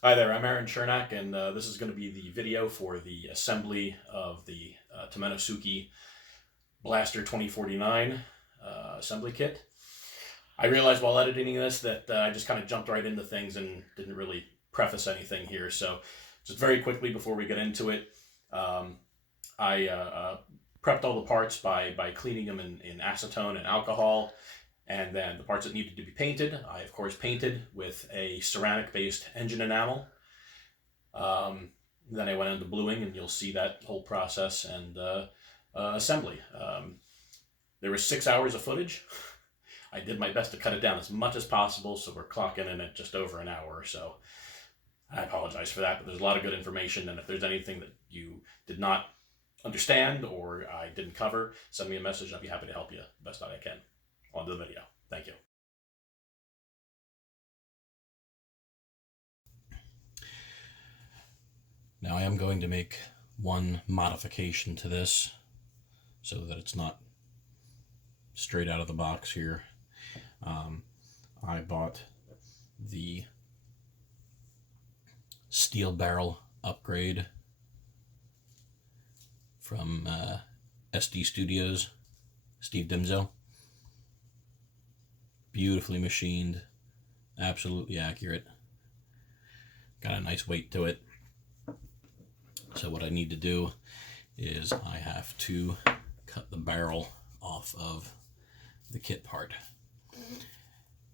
Hi there, I'm Aaron Chernak, and this is going to be the video for the assembly of the Tomenosuke Blaster 2049 assembly kit. I realized while editing this that I just kind of jumped right into things and didn't really preface anything here. So, just very quickly before we get into it, um, I prepped all the parts by cleaning them in acetone and alcohol. And then the parts that needed to be painted, I of course painted with a ceramic based engine enamel. Um, then I went into bluing, and you'll see that whole process and assembly. There was 6 hours of footage. I did my best to cut it down as much as possible, so we're clocking in at just over an hour or so. I apologize for that, but there's a lot of good information, and if there's anything that you did not understand or I didn't cover, send me a message. I'll be happy to help you the best that I can. On to the video. Thank you. Now I am going to make one modification to this so that it's not straight out of the box here. I bought the steel barrel upgrade from SD Studios, Steve Dimzo. Beautifully machined, absolutely accurate. Got a nice weight to it. So what I need to do is I have to cut the barrel off of the kit part.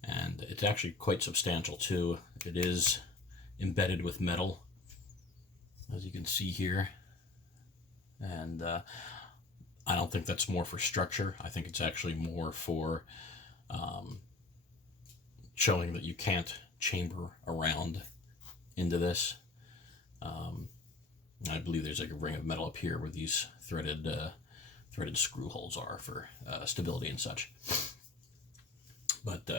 And it's actually quite substantial too. It is embedded with metal, as you can see here. And I don't think that's more for structure. I think it's actually more for showing that you can't chamber around into this. I believe there's like a ring of metal up here where these threaded screw holes are for stability and such. But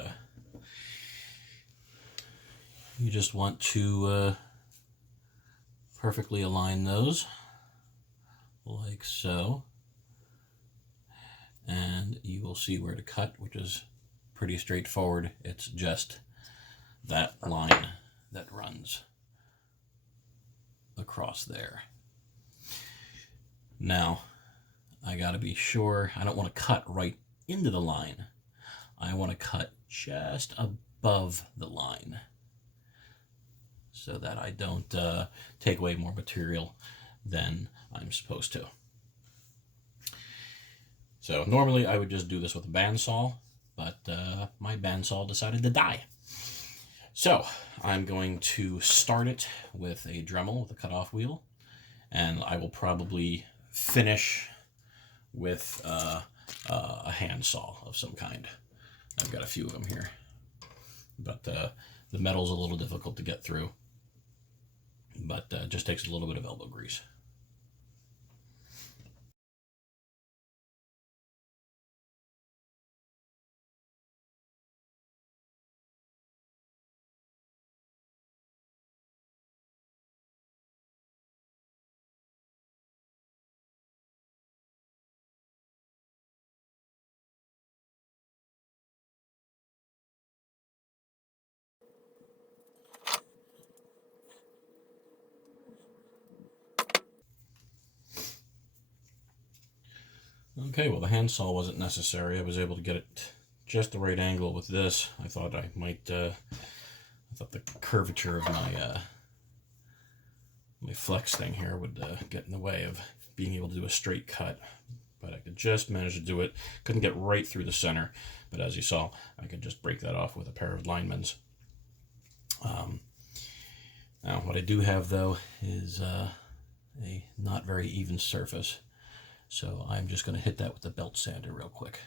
you just want to perfectly align those like so, and you will see where to cut, which is pretty straightforward. It's just that line that runs across there. Now I gotta be sure I don't want to cut right into the line. I want to cut just above the line so that I don't take away more material than I'm supposed to. So normally I would just do this with a bandsaw, but my bandsaw decided to die. So I'm going to start it with a Dremel with a cutoff wheel, and I will probably finish with a handsaw of some kind. I've got a few of them here, but the metal's a little difficult to get through, but just takes a little bit of elbow grease. Okay, well the handsaw wasn't necessary. I was able to get it just the right angle with this. I thought I might, I thought the curvature of my flex thing here would get in the way of being able to do a straight cut. But I could just manage to do it. Couldn't get right through the center, but as you saw, I could just break that off with a pair of linemen's. Now what I do have though is a not very even surface. So I'm just going to hit that with the belt sander real quick.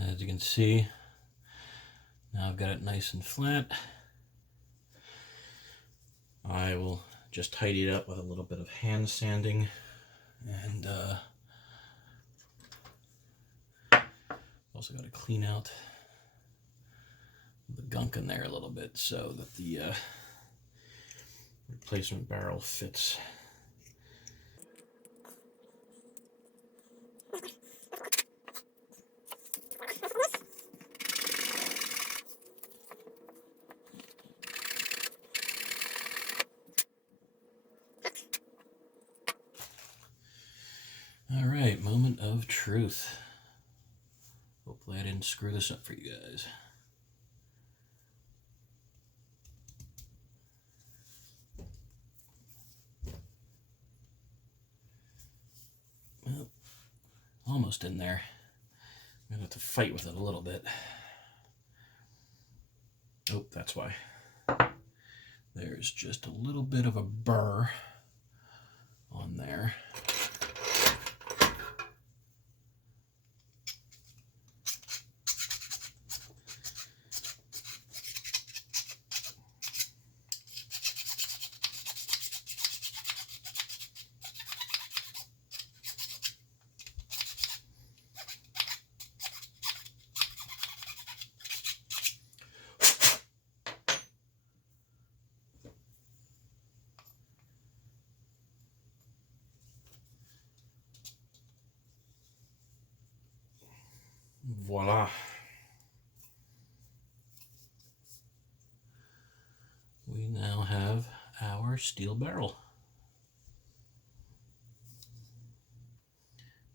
As you can see, now I've got it nice and flat. I will just tidy it up with a little bit of hand sanding, and also got to clean out the gunk in there a little bit so that the replacement barrel fits. moment of truth. Hopefully I didn't screw this up for you guys. Well, almost in there. I'm gonna have to fight with it a little bit. Oh, that's why. There's just a little bit of a burr on there. Voila. We now have our steel barrel.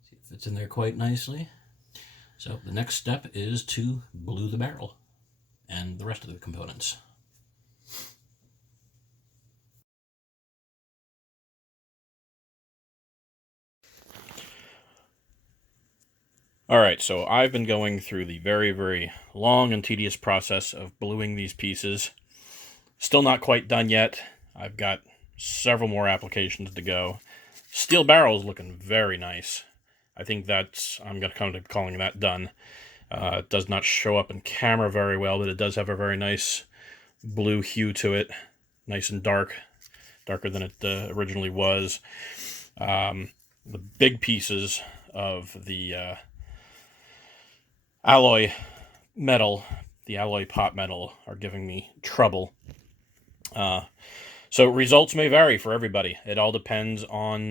See, it fits in there quite nicely. So the next step is to blue the barrel and the rest of the components. All right, so I've been going through the very, very long and tedious process of bluing these pieces. Still not quite done yet. I've got several more applications to go. Steel barrel is looking very nice. I think I'm going to come to calling that done. It does not show up in camera very well, but it does have a very nice blue hue to it. Nice and dark. Darker than it originally was. The big pieces of the alloy metal, the alloy pot metal, are giving me trouble. So results may vary for everybody. It all depends on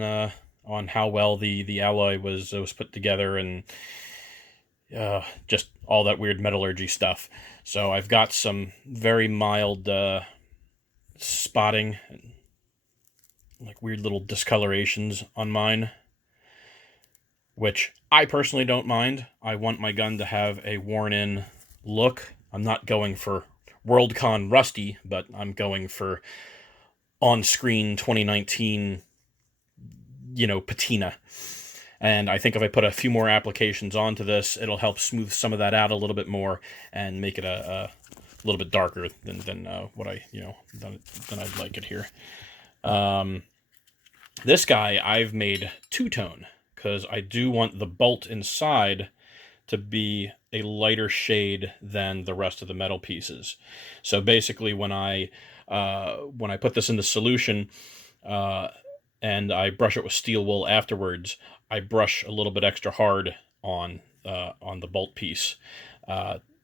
how well the alloy was put together and just all that weird metallurgy stuff. So I've got some very mild spotting and like weird little discolorations on mine, which I personally don't mind. I want my gun to have a worn-in look. I'm not going for Worldcon rusty, but I'm going for on-screen 2019, patina. And I think if I put a few more applications onto this, it'll help smooth some of that out a little bit more and make it a little bit darker than what than I'd like it here. This guy I've made two-tone because I do want the bolt inside to be a lighter shade than the rest of the metal pieces. So basically, when I put this in the solution and I brush it with steel wool afterwards, I brush a little bit extra hard on the bolt piece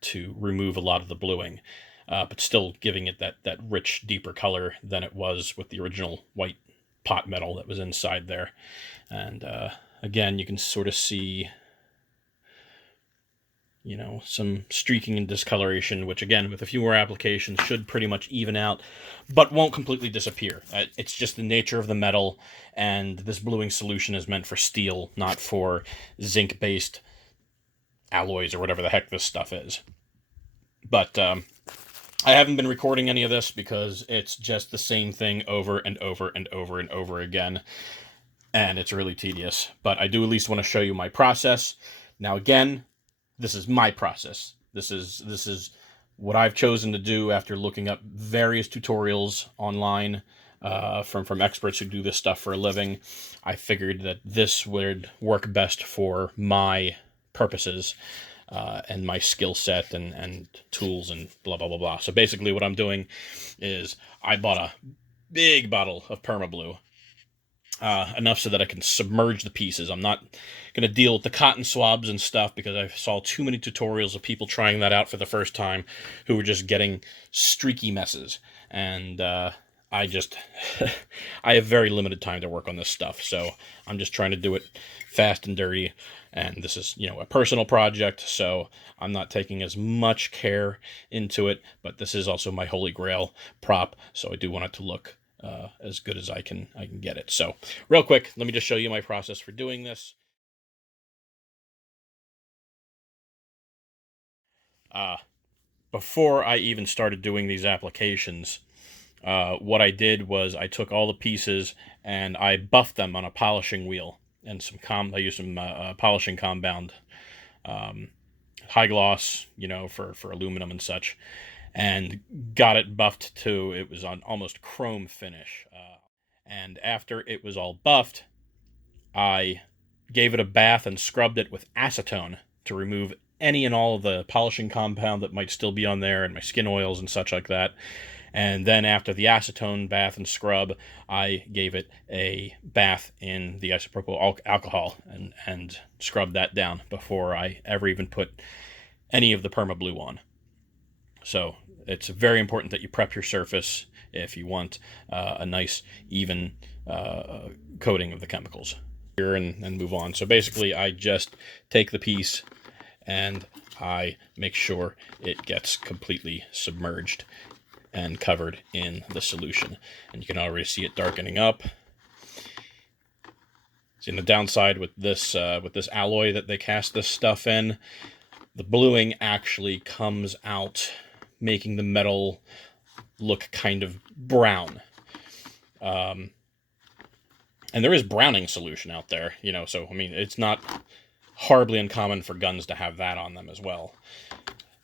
to remove a lot of the bluing, but still giving it that rich, deeper color than it was with the original white pot metal that was inside there. And again, you can sort of see some streaking and discoloration, which again, with a few more applications, should pretty much even out, but won't completely disappear. It's just the nature of the metal, and this bluing solution is meant for steel, not for zinc-based alloys or whatever the heck this stuff is. But I haven't been recording any of this because it's just the same thing over and over and over and over again, and it's really tedious. But I do at least want to show you my process. Now again, this is my process. This is what I've chosen to do after looking up various tutorials online from experts who do this stuff for a living. I figured that this would work best for my purposes and my skill set and tools and blah, blah, blah, blah. So basically what I'm doing is I bought a big bottle of PermaBlue. Enough so that I can submerge the pieces. I'm not going to deal with the cotton swabs and stuff because I saw too many tutorials of people trying that out for the first time who were just getting streaky messes. And I have very limited time to work on this stuff. So I'm just trying to do it fast and dirty. And this is, a personal project, so I'm not taking as much care into it. But this is also my holy grail prop, so I do want it to look as good as I can get it. So real quick, let me just show you my process for doing this. Before I even started doing these applications, what I did was I took all the pieces and I buffed them on a polishing wheel and I used some polishing compound, high gloss, for aluminum and such, and got it buffed to it was on almost chrome finish. And after it was all buffed, I gave it a bath and scrubbed it with acetone to remove any and all of the polishing compound that might still be on there and my skin oils and such like that. And then after the acetone bath and scrub, I gave it a bath in the isopropyl alcohol and scrubbed that down before I ever even put any of the perma-blue on. So it's very important that you prep your surface if you want a nice, even coating of the chemicals. Here and move on. So basically, I just take the piece and I make sure it gets completely submerged and covered in the solution. And you can already see it darkening up. See, the downside with this alloy that they cast this stuff in, the bluing actually comes out, making the metal look kind of brown. And there is browning solution out there, so, I mean, it's not horribly uncommon for guns to have that on them as well.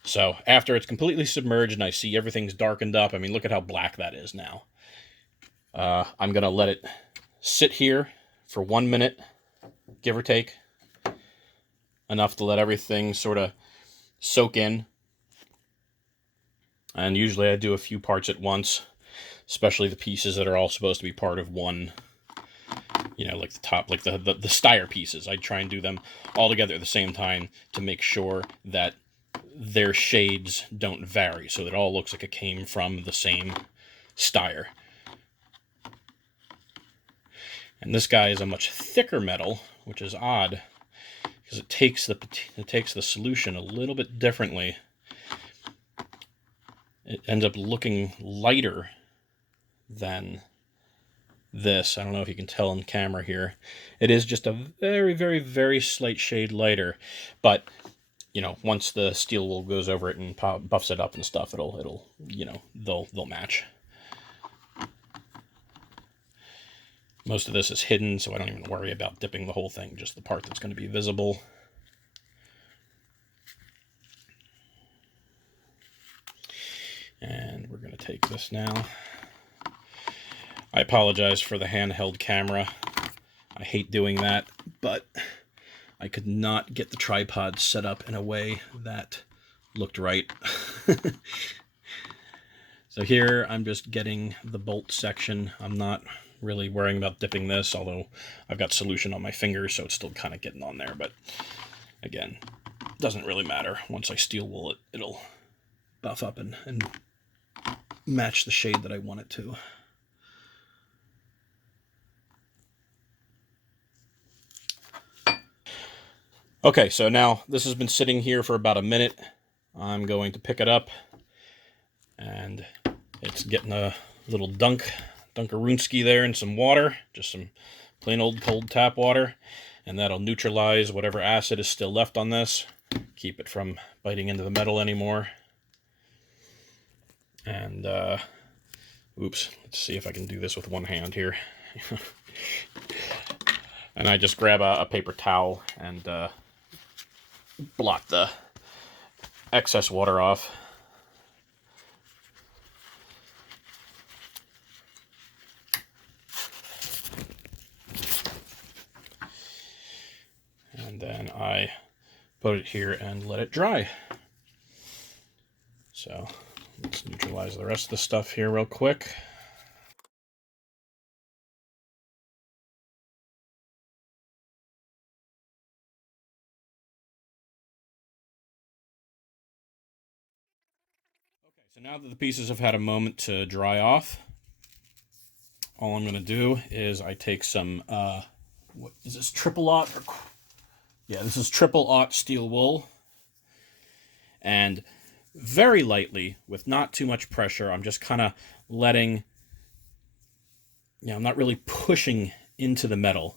So after it's completely submerged and I see everything's darkened up, I mean, look at how black that is now. I'm going to let it sit here for 1 minute, give or take, enough to let everything sort of soak in. And usually I do a few parts at once, especially the pieces that are all supposed to be part of one, like the top, like the Steyr pieces. I try and do them all together at the same time to make sure that their shades don't vary, so that it all looks like it came from the same Steyr. And this guy is a much thicker metal, which is odd, because it takes the solution a little bit differently. It ends up looking lighter than this. I don't know if you can tell on camera here. It is just a very, very, very slight shade lighter, but once the steel wool goes over it and buffs it up and stuff, it'll they'll match. Most of this is hidden, so I don't even worry about dipping the whole thing, just the part that's going to be visible. And we're going to take this now. I apologize for the handheld camera. I hate doing that, but I could not get the tripod set up in a way that looked right. So here I'm just getting the bolt section. I'm not really worrying about dipping this, although I've got solution on my fingers, so it's still kind of getting on there. But again, doesn't really matter. Once I steel wool it, it'll buff up and match the shade that I want it to. Okay, so now this has been sitting here for about a minute. I'm going to pick it up, and it's getting a little dunkaroonski there in some water, just some plain old cold tap water, and that'll neutralize whatever acid is still left on this, keep it from biting into the metal anymore. And, oops, let's see if I can do this with one hand here. And I just grab a paper towel and blot the excess water off. And then I put it here and let it dry. So let's neutralize the rest of the stuff here real quick. Okay, so now that the pieces have had a moment to dry off, all I'm going to do is I take some, what is this, triple aught? Yeah, this is triple aught steel wool. And very lightly, with not too much pressure, I'm just kind of letting, I'm not really pushing into the metal,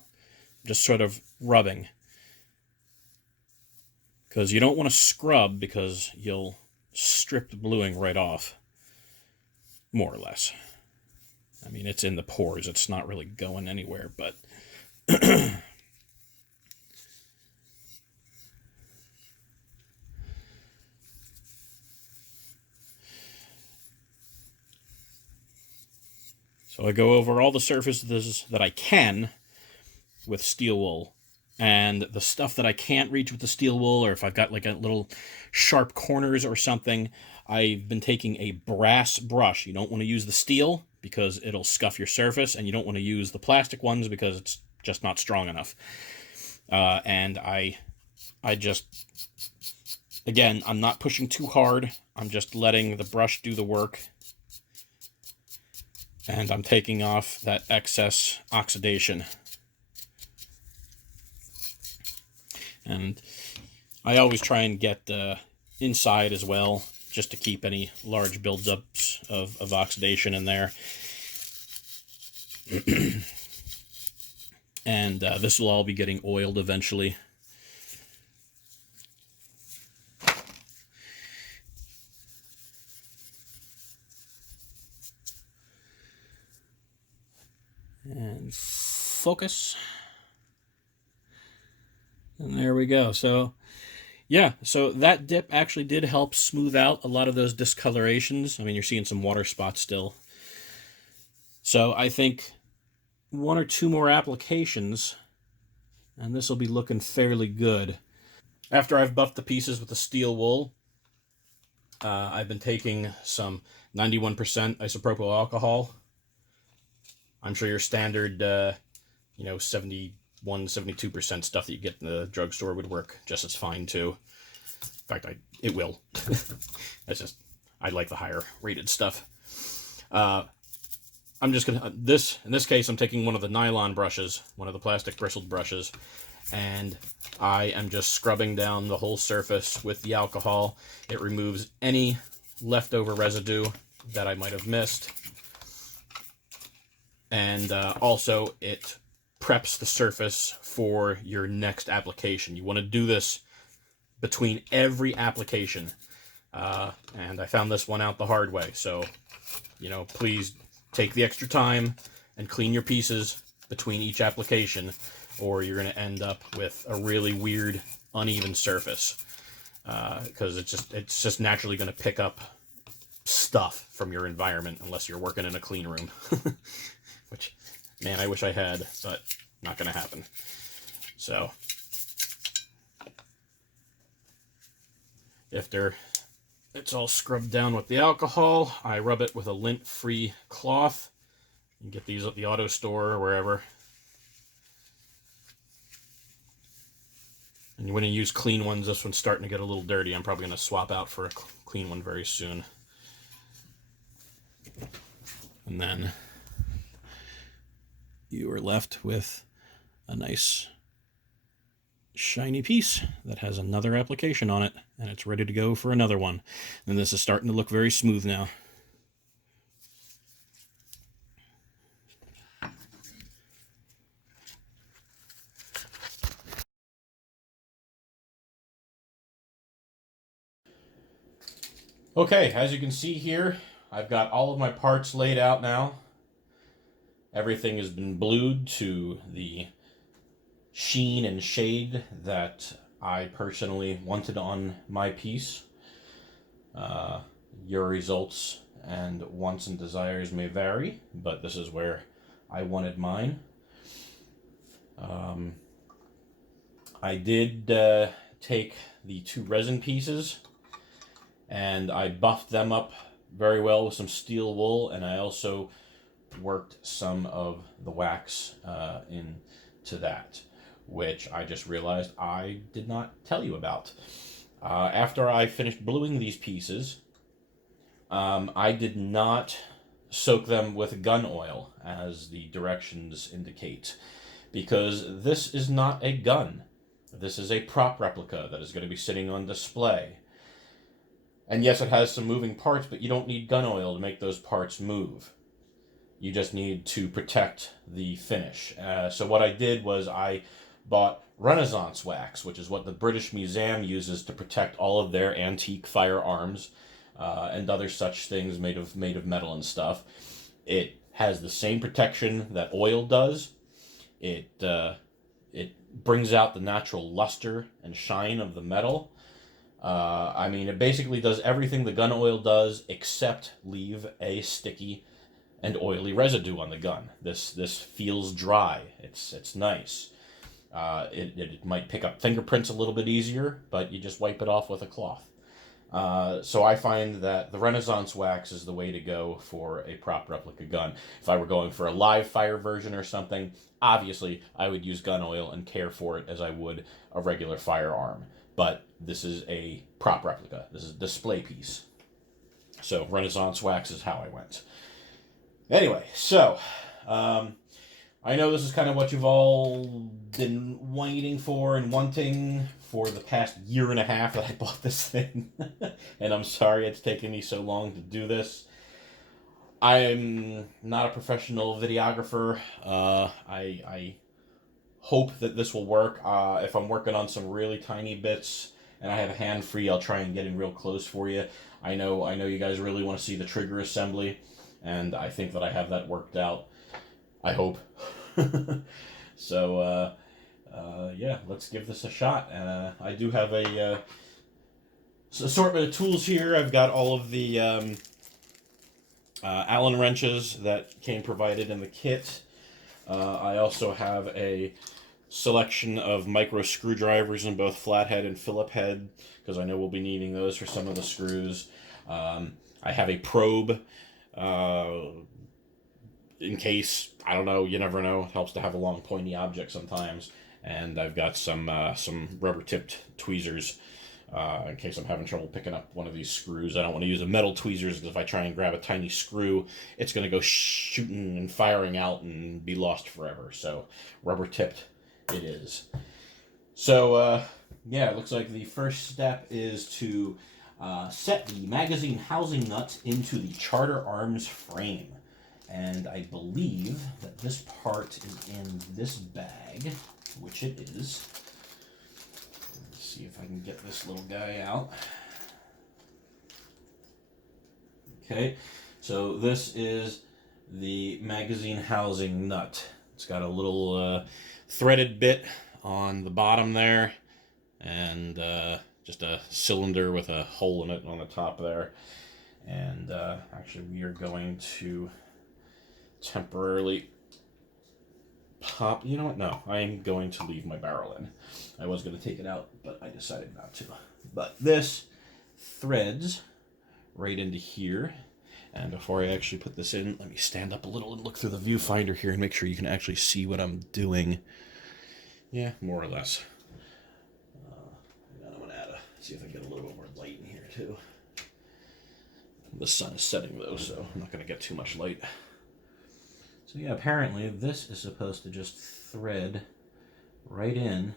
just sort of rubbing. because you don't want to scrub because you'll strip the bluing right off, more or less. I mean, it's in the pores. It's not really going anywhere, but so I go over all the surfaces that I can with steel wool. And the stuff that I can't reach with the steel wool, or if I've got like a little sharp corners or something, I've been taking a brass brush. You don't want to use the steel because it'll scuff your surface, and you don't want to use the plastic ones because it's just not strong enough. And I just, again, I'm not pushing too hard. I'm just letting the brush do the work. And I'm taking off that excess oxidation. And I always try and get inside as well, just to keep any large buildups of oxidation in there. And this will all be getting oiled eventually. And focus. And there we go. So yeah, so that dip actually did help smooth out a lot of those discolorations. I mean, you're seeing some water spots still. So I think 1 or 2 more applications, and this will be looking fairly good. After I've buffed the pieces with the steel wool, I've been taking some 91% isopropyl alcohol. I'm sure your standard, 71, 72% stuff that you get in the drugstore would work just as fine too. In fact, it will. That's just, I like the higher rated stuff. I'm just gonna, in this case, I'm taking one of the nylon brushes, one of the plastic bristled brushes, and I am just scrubbing down the whole surface with the alcohol. It removes any leftover residue that I might have missed. And also it preps the surface for your next application. You want to do this between every application. And I found this one out the hard way. So, please take the extra time and clean your pieces between each application, or you're going to end up with a really weird, uneven surface. Because it's just naturally going to pick up stuff from your environment unless you're working in a clean room. Which, man, I wish I had, but not going to happen. So, after it's all scrubbed down with the alcohol, I rub it with a lint-free cloth. You can get these at the auto store or wherever. And you want to use clean ones. This one's starting to get a little dirty. I'm probably going to swap out for a clean one very soon. And then you are left with a nice shiny piece that has another application on it, and it's ready to go for another one. And this is starting to look very smooth now. Okay, as you can see here, I've got all of my parts laid out now. Everything has been blued to the sheen and shade that I personally wanted on my piece. Your results and wants and desires may vary, but this is where I wanted mine. I did take the 2 resin pieces and I buffed them up very well with some steel wool, and I also worked some of the wax into that, which I just realized I did not tell you about. After I finished bluing these pieces, I did not soak them with gun oil, as the directions indicate, because this is not a gun. This is a prop replica that is going to be sitting on display. And yes, it has some moving parts, but you don't need gun oil to make those parts move. You just need to protect the finish. So what I did was I bought Renaissance wax, which is what the British Museum uses to protect all of their antique firearms and other such things made of metal and stuff. It has the same protection that oil does. It brings out the natural luster and shine of the metal. I mean, it basically does everything the gun oil does except leave a sticky and oily residue on the gun. This feels dry. It's nice. It might pick up fingerprints a little bit easier, but you just wipe it off with a cloth. So I find that the Renaissance wax is the way to go for a prop replica gun. If I were going for a live fire version or something, obviously I would use gun oil and care for it as I would a regular firearm. But this is a prop replica. This is a display piece. So Renaissance wax is how I went. Anyway, so I know this is kind of what you've all been waiting for and wanting for the past year and a half that I bought this thing. And I'm sorry it's taken me so long to do this. I'm not a professional videographer. I hope that this will work. If I'm working on some really tiny bits and I have a hand free, I'll try and get in real close for you. I know you guys really want to see the trigger assembly, and I think that I have that worked out. I hope. So, yeah, let's give this a shot. I do have a assortment of tools here. I've got all of the Allen wrenches that came provided in the kit. I also have a selection of micro screwdrivers in both flathead and Phillip head, because I know we'll be needing those for some of the screws. I have a probe in case, I don't know, you never know. It helps to have a long pointy object sometimes. And I've got some rubber tipped tweezers in case I'm having trouble picking up one of these screws. I don't want to use a metal tweezers, because if I try and grab a tiny screw, it's going to go shooting and firing out and be lost forever. So rubber tipped it is. So yeah, it looks like the first step is to set the magazine housing nut into the Charter Arms frame. And I believe that this part is in this bag, which it is. Let's see if I can get this little guy out. Okay, so this is the magazine housing nut. It's got a little threaded bit on the bottom there, and just a cylinder with a hole in it on the top there. And actually, we are going to temporarily pop. You know what? No, I am going to leave my barrel in. I was going to take it out, but I decided not to. But this threads right into here. And before I actually put this in, let me stand up a little and look through the viewfinder here and make sure you can actually see what I'm doing. Yeah, more or less. I'm going to see if I can get a little bit more light in here too. The sun is setting though, so I'm not going to get too much light. So yeah, apparently this is supposed to just thread right in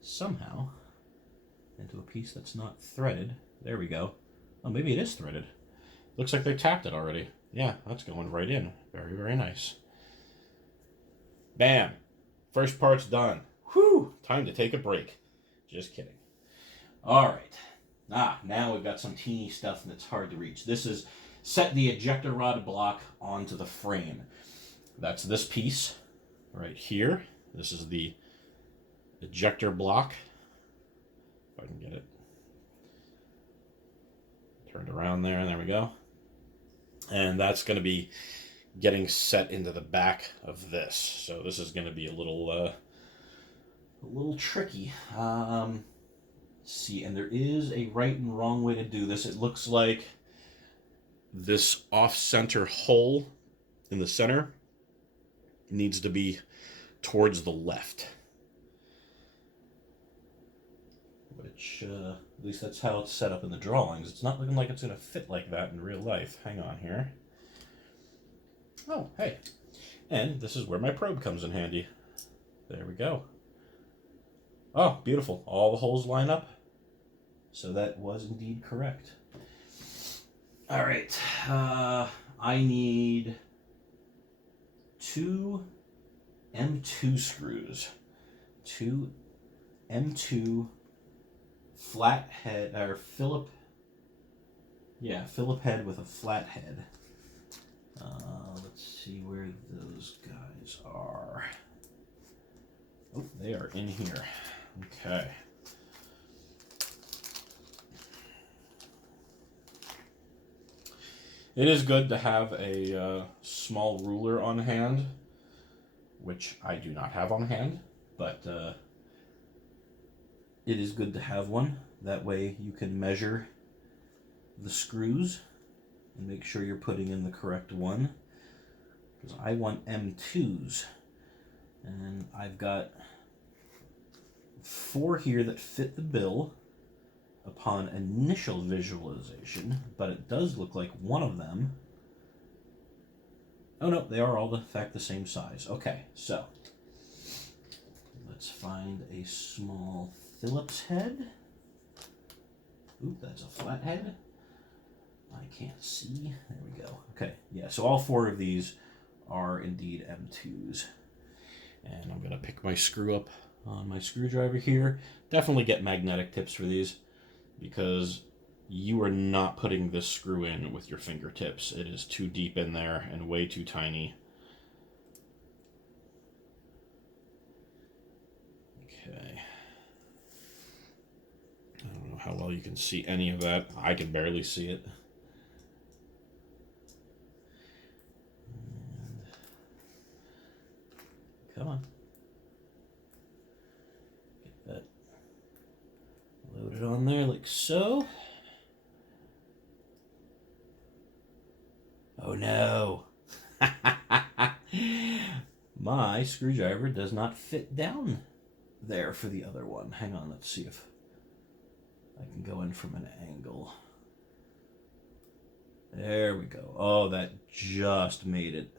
somehow into a piece that's not threaded. There we go. Oh, maybe it is threaded. Looks like they tapped it already. Yeah, that's going right in. Very, very nice. Bam. First part's done. Whew. Time to take a break. Just kidding. All right. Now we've got some teeny stuff that's hard to reach. This is set the ejector rod block onto the frame. That's this piece right here. This is the ejector block. If I can get it turned around there, and there we go. And that's going to be getting set into the back of this. So this is going to be a little tricky. See, and there is a right and wrong way to do this. It looks like this off-center hole in the center needs to be towards the left. Which, at least that's how it's set up in the drawings. It's not looking like it's going to fit like that in real life. Hang on here. Oh, hey. And this is where my probe comes in handy. There we go. Oh, beautiful. All the holes line up. So that was indeed correct. All right. I need 2 M2 screws. two M2 flat head, or Phillip head with a flat head. Let's see where those guys are. Oh, they are in here. Okay. It is good to have a small ruler on hand, which I do not have on hand, but it is good to have one. That way you can measure the screws and make sure you're putting in the correct one. Because I want M2s, and I've got 4 here that fit the bill upon initial visualization, but it does look like one of them. Oh no, they are all in fact the same size. Okay, so let's find a small Phillips head. Oop, that's a flat head. I can't see. There we go. Okay, yeah, so all 4 of these are indeed M2s. And I'm gonna pick my screw up on my screwdriver here. Definitely get magnetic tips for these, because you are not putting this screw in with your fingertips. It is too deep in there and way too tiny. Okay. I don't know how well you can see any of that. I can barely see it. Come on. Get that loaded on there like so. Oh no. My screwdriver does not fit down there for the other one. Hang on, let's see if I can go in from an angle. There we go. Oh, that just made it.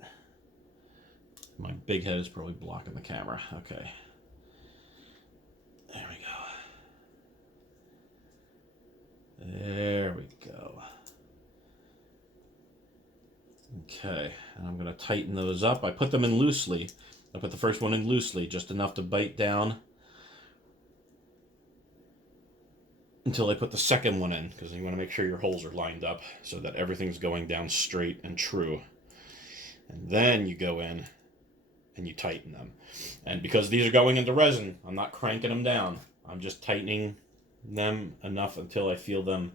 My big head is probably blocking the camera. Okay. There we go. There we go. Okay, and I'm going to tighten those up. I put them in loosely. I put the first one in loosely, just enough to bite down until I put the second one in, because you want to make sure your holes are lined up so that everything's going down straight and true. And then you go in and you tighten them. And because these are going into resin, I'm not cranking them down. I'm just tightening them enough until I feel them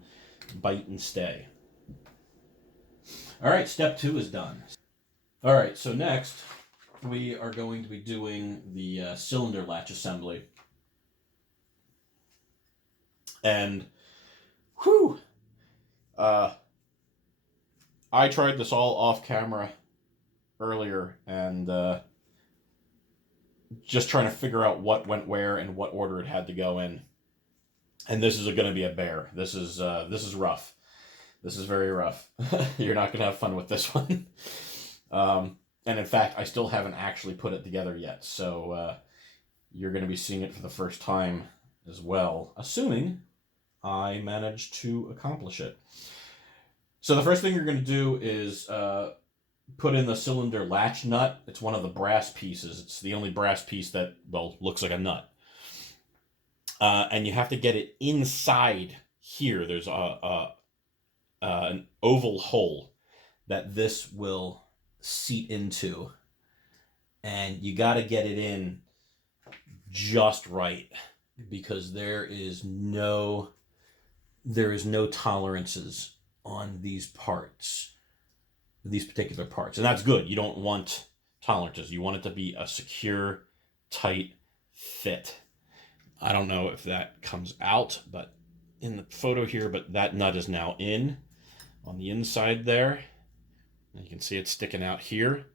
bite and stay. All right, step 2 is done. All right, so next we are going to be doing the cylinder latch assembly. And whew, I tried this all off camera earlier, and just trying to figure out what went where and what order it had to go in. And this is going to be a bear. This is rough. This is very rough. You're not going to have fun with this one. And in fact, I still haven't actually put it together yet. So you're going to be seeing it for the first time as well, assuming I manage to accomplish it. So the first thing you're going to do is put in the cylinder latch nut. It's one of the brass pieces. It's the only brass piece that, well, looks like a nut. And you have to get it inside here. There's an oval hole that this will seat into. And you got to get it in just right, because there is no tolerances on these parts, these particular parts. And that's good. You don't want tolerances. You want it to be a secure, tight fit. I don't know if that comes out, but in the photo here, but that nut is now in on the inside there. And you can see it sticking out here.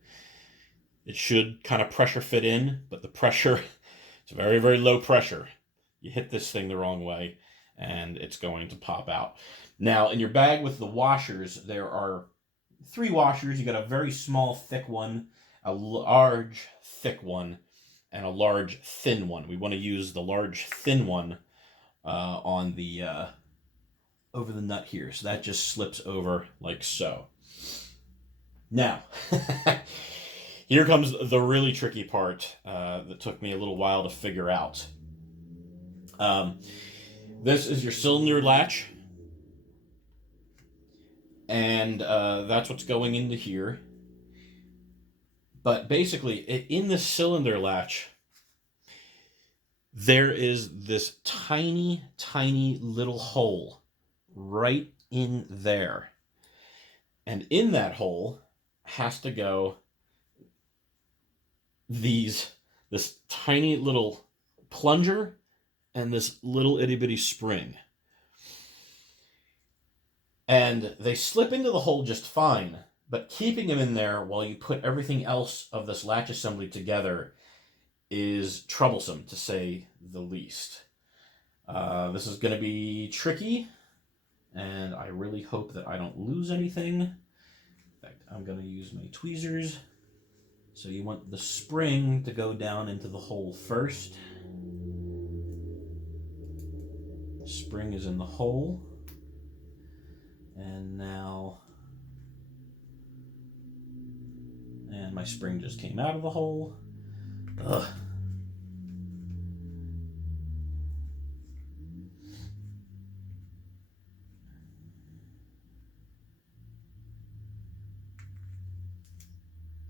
It should kind of pressure fit in, but the pressure, it's very, very low pressure. You hit this thing the wrong way and it's going to pop out. Now, in your bag with the washers, there are 3 washers. You got a very small, thick one, a large, thick one, and a large, thin one. We want to use the large, thin one on the over the nut here. So that just slips over like so. Now, Here comes the really tricky part that took me a little while to figure out. This is your cylinder latch, and that's what's going into here. But basically, in the cylinder latch, there is this tiny, tiny little hole right in there. And in that hole has to go this tiny little plunger and this little itty bitty spring. And they slip into the hole just fine, but keeping them in there while you put everything else of this latch assembly together is troublesome, to say the least. This is going to be tricky, and I really hope that I don't lose anything. In fact, I'm going to use my tweezers. So you want the spring to go down into the hole first. The spring is in the hole. And now... And my spring just came out of the hole. Ugh.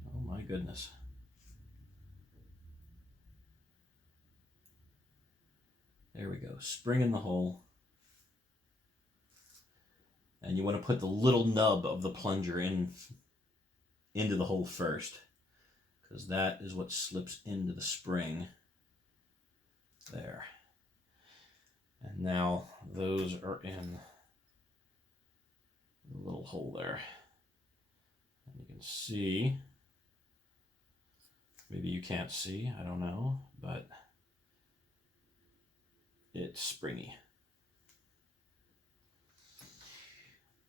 Oh my goodness. There we go. Spring in the hole. And you want to put the little nub of the plunger into the hole first, because that is what slips into the spring. There. And now those are in the little hole there. And you can see, maybe you can't see, I don't know, but it's springy.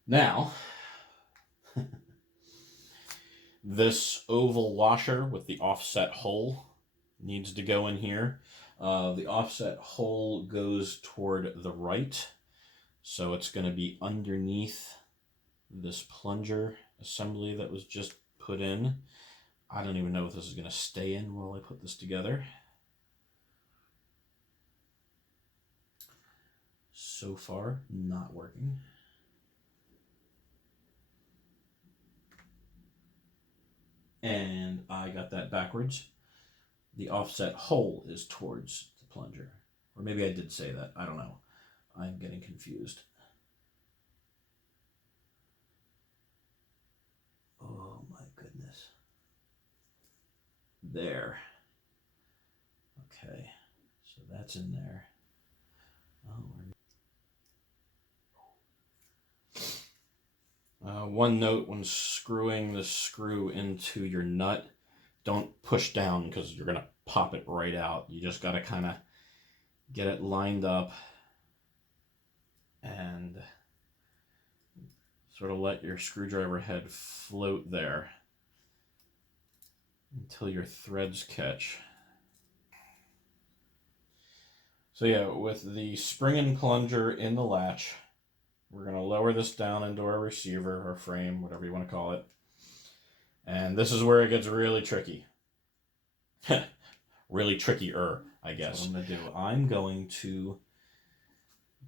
Now, this oval washer with the offset hole needs to go in here. The offset hole goes toward the right, so it's going to be underneath this plunger assembly that was just put in. I don't even know if this is going to stay in while I put this together. So far, not working. And I got that backwards. The offset hole is towards the plunger. Or maybe I did say that. I don't know. I'm getting confused. Oh my goodness. There. Okay. So that's in there. One note when screwing the screw into your nut, don't push down because you're going to pop it right out. You just got to kind of get it lined up and sort of let your screwdriver head float there until your threads catch. So yeah, with the spring and plunger in the latch, we're going to lower this down into our receiver or frame, whatever you want to call it. And this is where it gets really tricky. Really tricky-er, I guess. What I'm going to do, I'm going to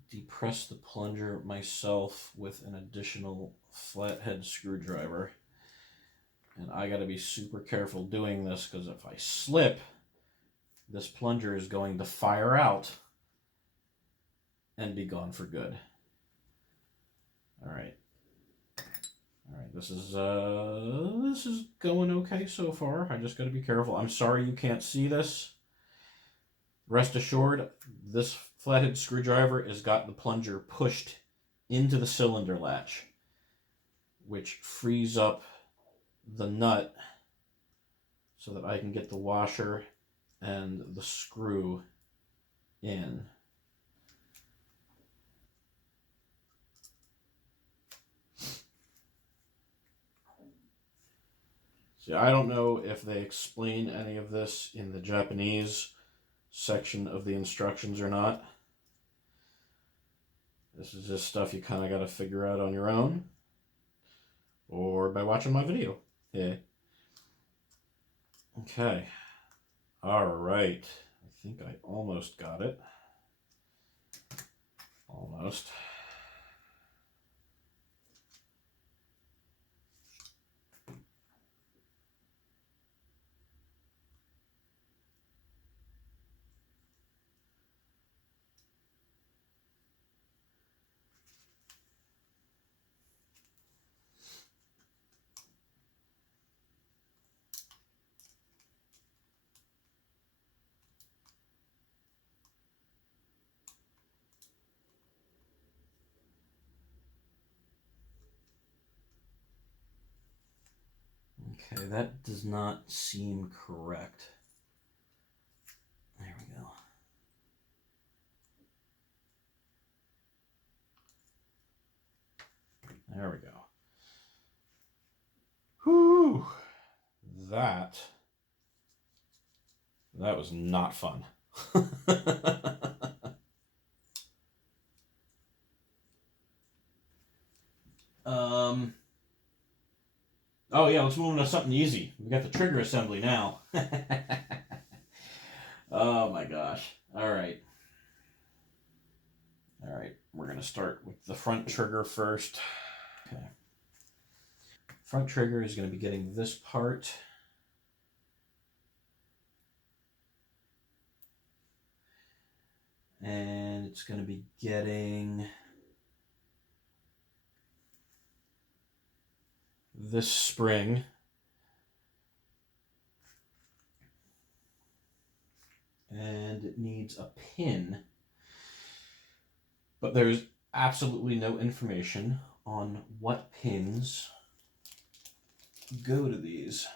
depress the plunger myself with an additional flathead screwdriver. And I got to be super careful doing this because if I slip, this plunger is going to fire out and be gone for good. All right, this is going okay so far. I just got to be careful. I'm sorry you can't see this. Rest assured, this flathead screwdriver has got the plunger pushed into the cylinder latch, which frees up the nut so that I can get the washer and the screw in. See, I don't know if they explain any of this in the Japanese section of the instructions or not. This is just stuff you kind of got to figure out on your own or by watching my video. Yeah. Okay. All right. I think I almost got it. Almost. Okay, that does not seem correct. There we go. There we go. Whew. That was not fun. Oh yeah, let's move on to something easy. We got the trigger assembly now. Oh my gosh. All right. All right, we're gonna start with the front trigger first. Okay. Front trigger is gonna be getting this part. And it's gonna be getting this spring. And it needs a pin. But there's absolutely no information on what pins go to these.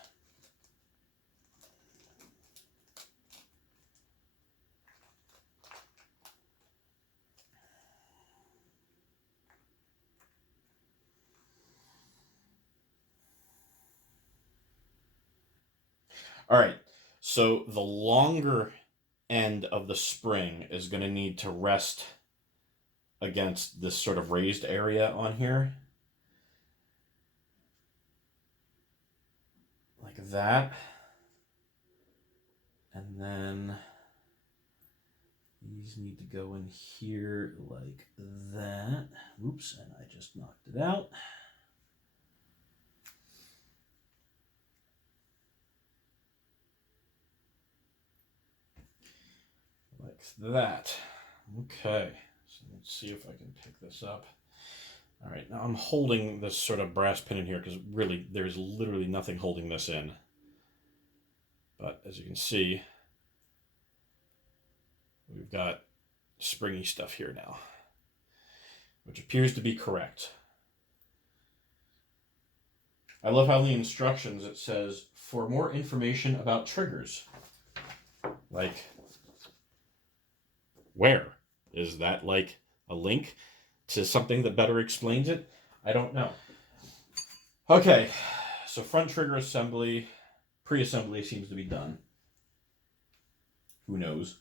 All right, so the longer end of the spring is going to need to rest against this sort of raised area on here. Like that. And then these need to go in here like that. Oops, and I just knocked it out. Like that. Okay, so let's see if I can pick this up. All right, now I'm holding this sort of brass pin in here because really there's literally nothing holding this in. But as you can see, we've got springy stuff here now, which appears to be correct. I love how in the instructions it says, for more information about triggers. Like, where? Is that like a link to something that better explains it? I don't know. Okay, so front trigger assembly, pre-assembly seems to be done. Who knows?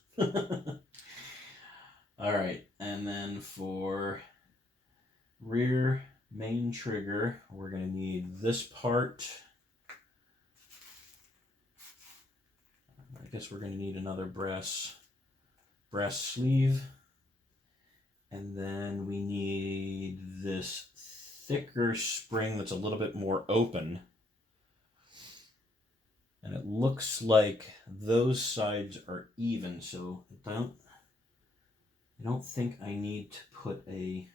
All right, and then for rear main trigger, we're going to need this part. I guess we're going to need another brass sleeve. And then we need this thicker spring that's a little bit more open. And it looks like those sides are even, so I don't think I need to put a...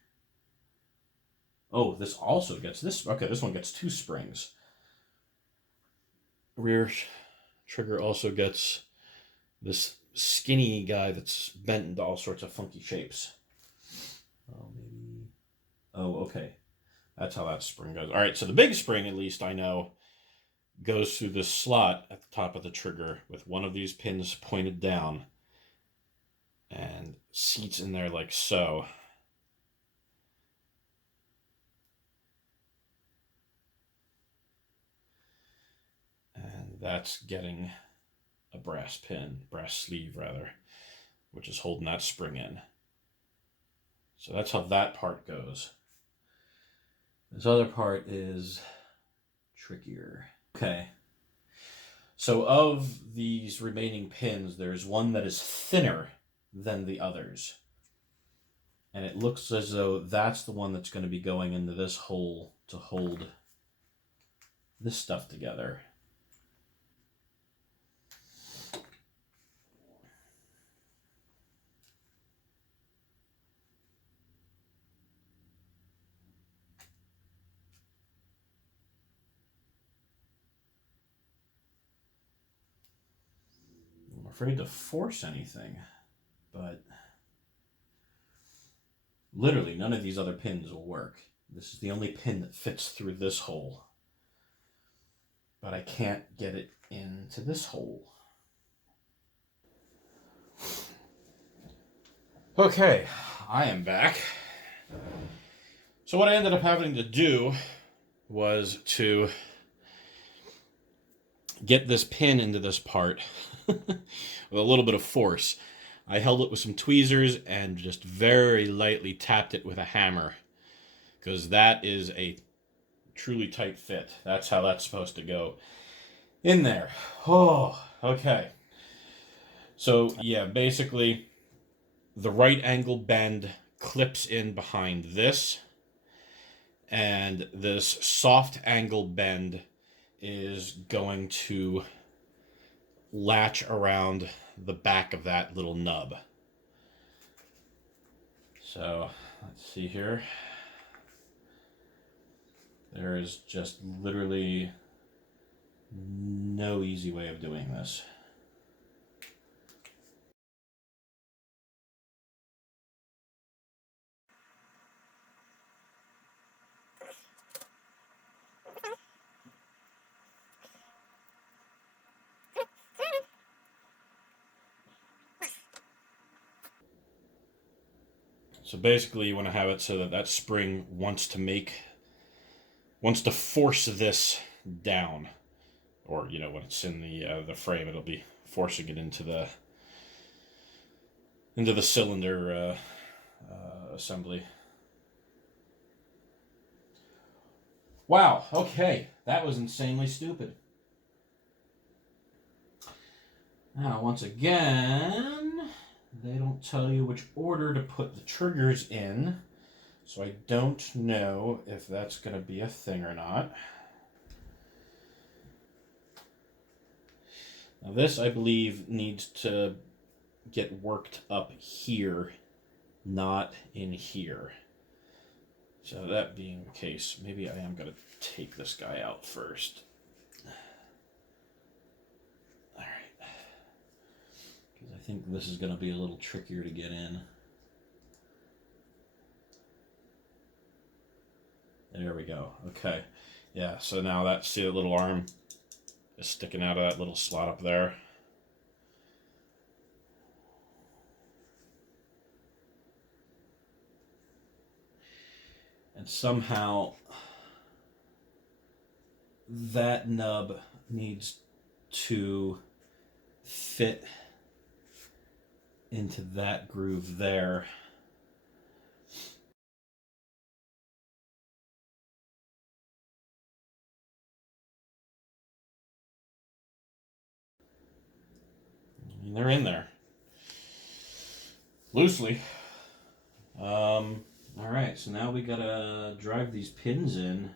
Oh, this also gets this. Okay, this one gets 2 springs. Rear trigger also gets this skinny guy that's bent into all sorts of funky shapes. Oh, maybe. Oh, okay. That's how that spring goes. All right, so the big spring, at least I know, goes through this slot at the top of the trigger with one of these pins pointed down and seats in there like so. And that's getting a brass sleeve rather, which is holding that spring in. So that's how that part goes. This other part is trickier. Okay. So of these remaining pins, there's one that is thinner than the others. And it looks as though that's the one that's going to be going into this hole to hold this stuff together. I'm afraid to force anything, but literally none of these other pins will work. This is the only pin that fits through this hole. But I can't get it into this hole. Okay, I am back. So what I ended up having to do was to get this pin into this part with a little bit of force. I held it with some tweezers and just very lightly tapped it with a hammer, because that is a truly tight fit. That's how that's supposed to go in there. Oh, okay. So yeah, basically the right angle bend clips in behind this, and this soft angle bend is going to latch around the back of that little nub. So let's see here. There is just literally no easy way of doing this. So basically you want to have it so that that spring wants to force this down. Or, you know, when it's in the frame, it'll be forcing it into the cylinder assembly. Wow, okay, that was insanely stupid. Now, once again, they don't tell you which order to put the triggers in, so I don't know if that's going to be a thing or not. Now this, I believe, needs to get worked up here, not in here. So that being the case, maybe I am going to take this guy out first. Alright. Because I think this is going to be a little trickier to get in. There we go. Okay. Yeah, so now that, see the little arm is sticking out of that little slot up there. And somehow that nub needs to fit into that groove there. I mean, they're in there loosely. All right, so now we gotta drive these pins in.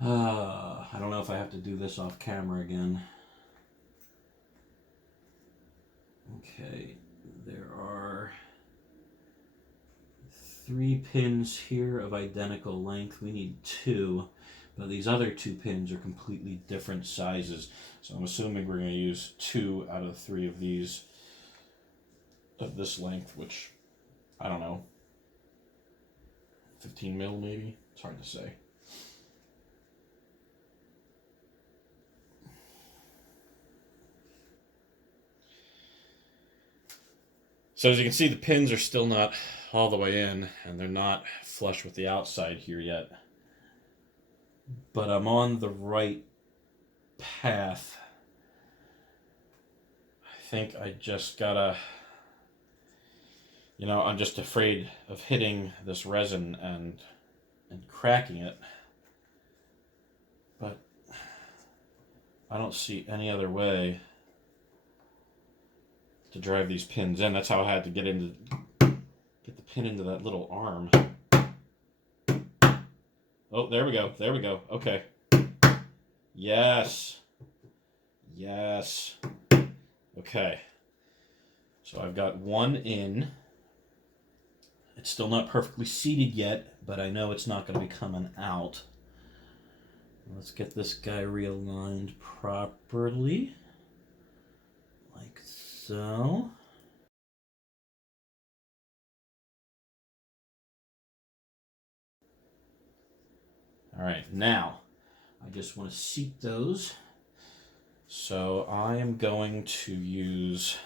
I don't know if I have to do this off camera again. Okay, there are 3 pins here of identical length. We need 2, but these other 2 pins are completely different sizes. So I'm assuming we're going to use 2 out of 3 of these of this length, which, I don't know, 15 mil maybe? It's hard to say. So as you can see, the pins are still not all the way in, and they're not flush with the outside here yet. But I'm on the right path. I think I just gotta, you know, I'm just afraid of hitting this resin and cracking it. But I don't see any other way to drive these pins in. That's how I had to get the pin into that little arm. Oh, there we go. There we go. Okay. Yes. Yes. Okay. So I've got one in. It's still not perfectly seated yet, but I know it's not going to be coming out. Let's get this guy realigned properly. Like so. All right, now I just want to seat those. So I am going to use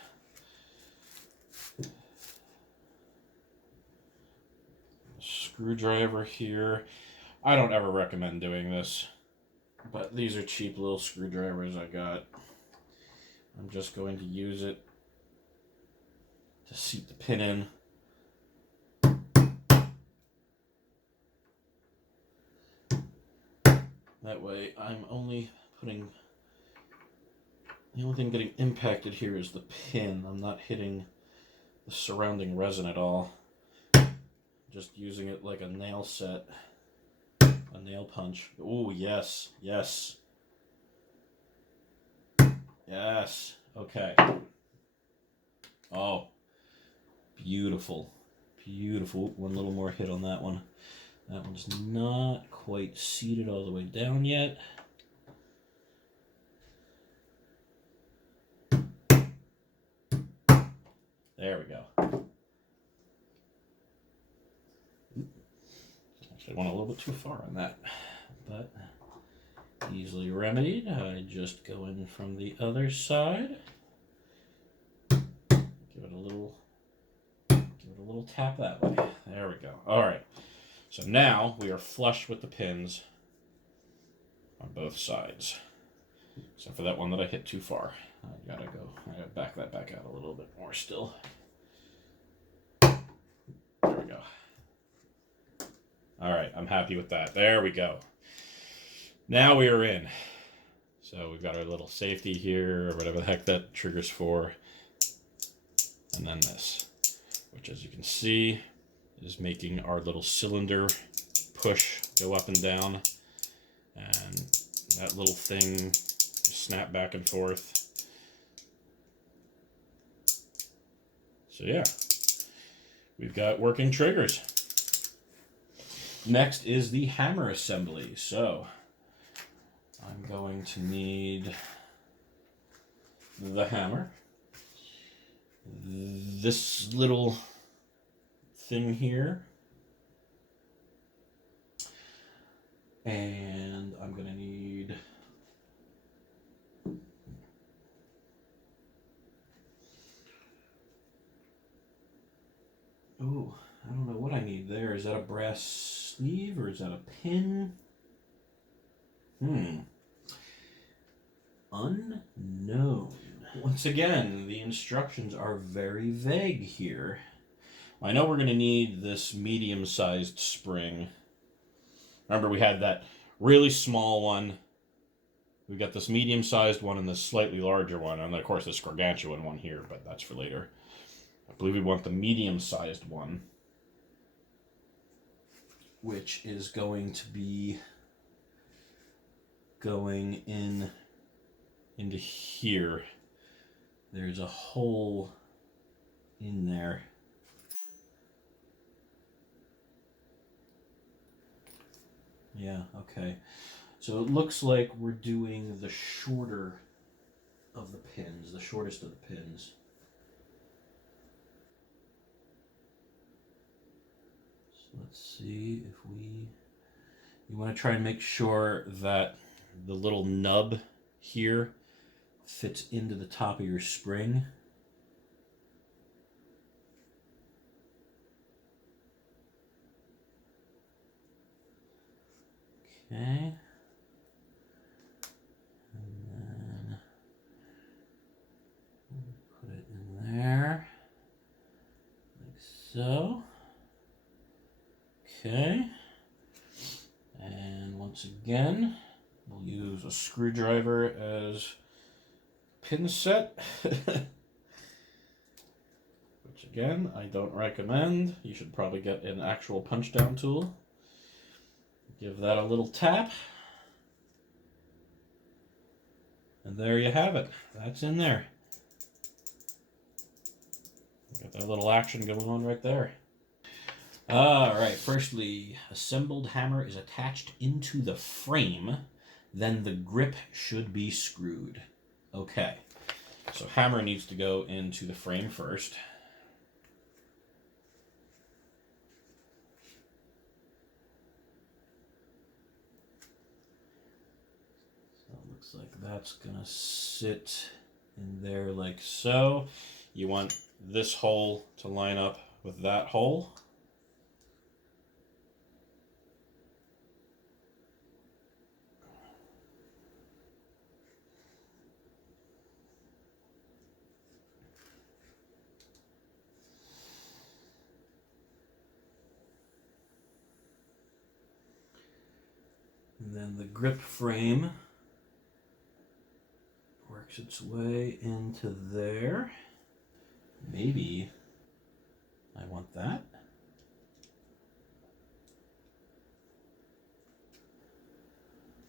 a screwdriver here. I don't ever recommend doing this, but these are cheap little screwdrivers I got. I'm just going to use it to seat the pin in. That way I'm only putting, the only thing getting impacted here is the pin. I'm not hitting the surrounding resin at all. Just using it like a nail set, a nail punch. Oh, yes, yes. Yes, okay. Oh, beautiful, beautiful. One little more hit on that one. That one's not quite seated all the way down yet. There we go. Actually, I went a little bit too far on that, but easily remedied. I just go in from the other side. Give it a little tap that way. There we go. All right. So now we are flush with the pins on both sides. Except for that one that I hit too far. I gotta back that back out a little bit more still. There we go. All right, I'm happy with that. There we go. Now we are in. So we've got our little safety here, or whatever the heck that trigger's for. And then this, which as you can see, is making our little cylinder push go up and down. And that little thing snap back and forth. So yeah, we've got working triggers. Next is the hammer assembly. So I'm going to need the hammer, this little thing here, and I'm going to need oh, I don't know what I need there. Is that a brass sleeve or is that a pin? Unknown. Once again, the instructions are very vague here. I know we're going to need this medium-sized spring. Remember, we had that really small one. We've got this medium-sized one and this slightly larger one. And, of course, this gargantuan one here, but that's for later. I believe we want the medium-sized one, which is going to be going into here. There's a hole in there. Yeah, okay. So it looks like we're doing the shorter of the pins, the shortest of the pins. So let's see if you want to try and make sure that the little nub here fits into the top of your spring. Okay. And then put it in there, like so. Okay. And once again, We'll use a screwdriver as pin set. Which again, I don't recommend. You should probably get an actual punch down tool. Give that a little tap. And there you have it. That's in there. Got that little action going on right there. Alright, firstly, assembled hammer is attached into the frame. Then the grip should be screwed. Okay, so hammer needs to go into the frame first. So it looks like that's gonna sit in there like so. You want this hole to line up with that hole. And then the grip frame works its way into there. Maybe I want that.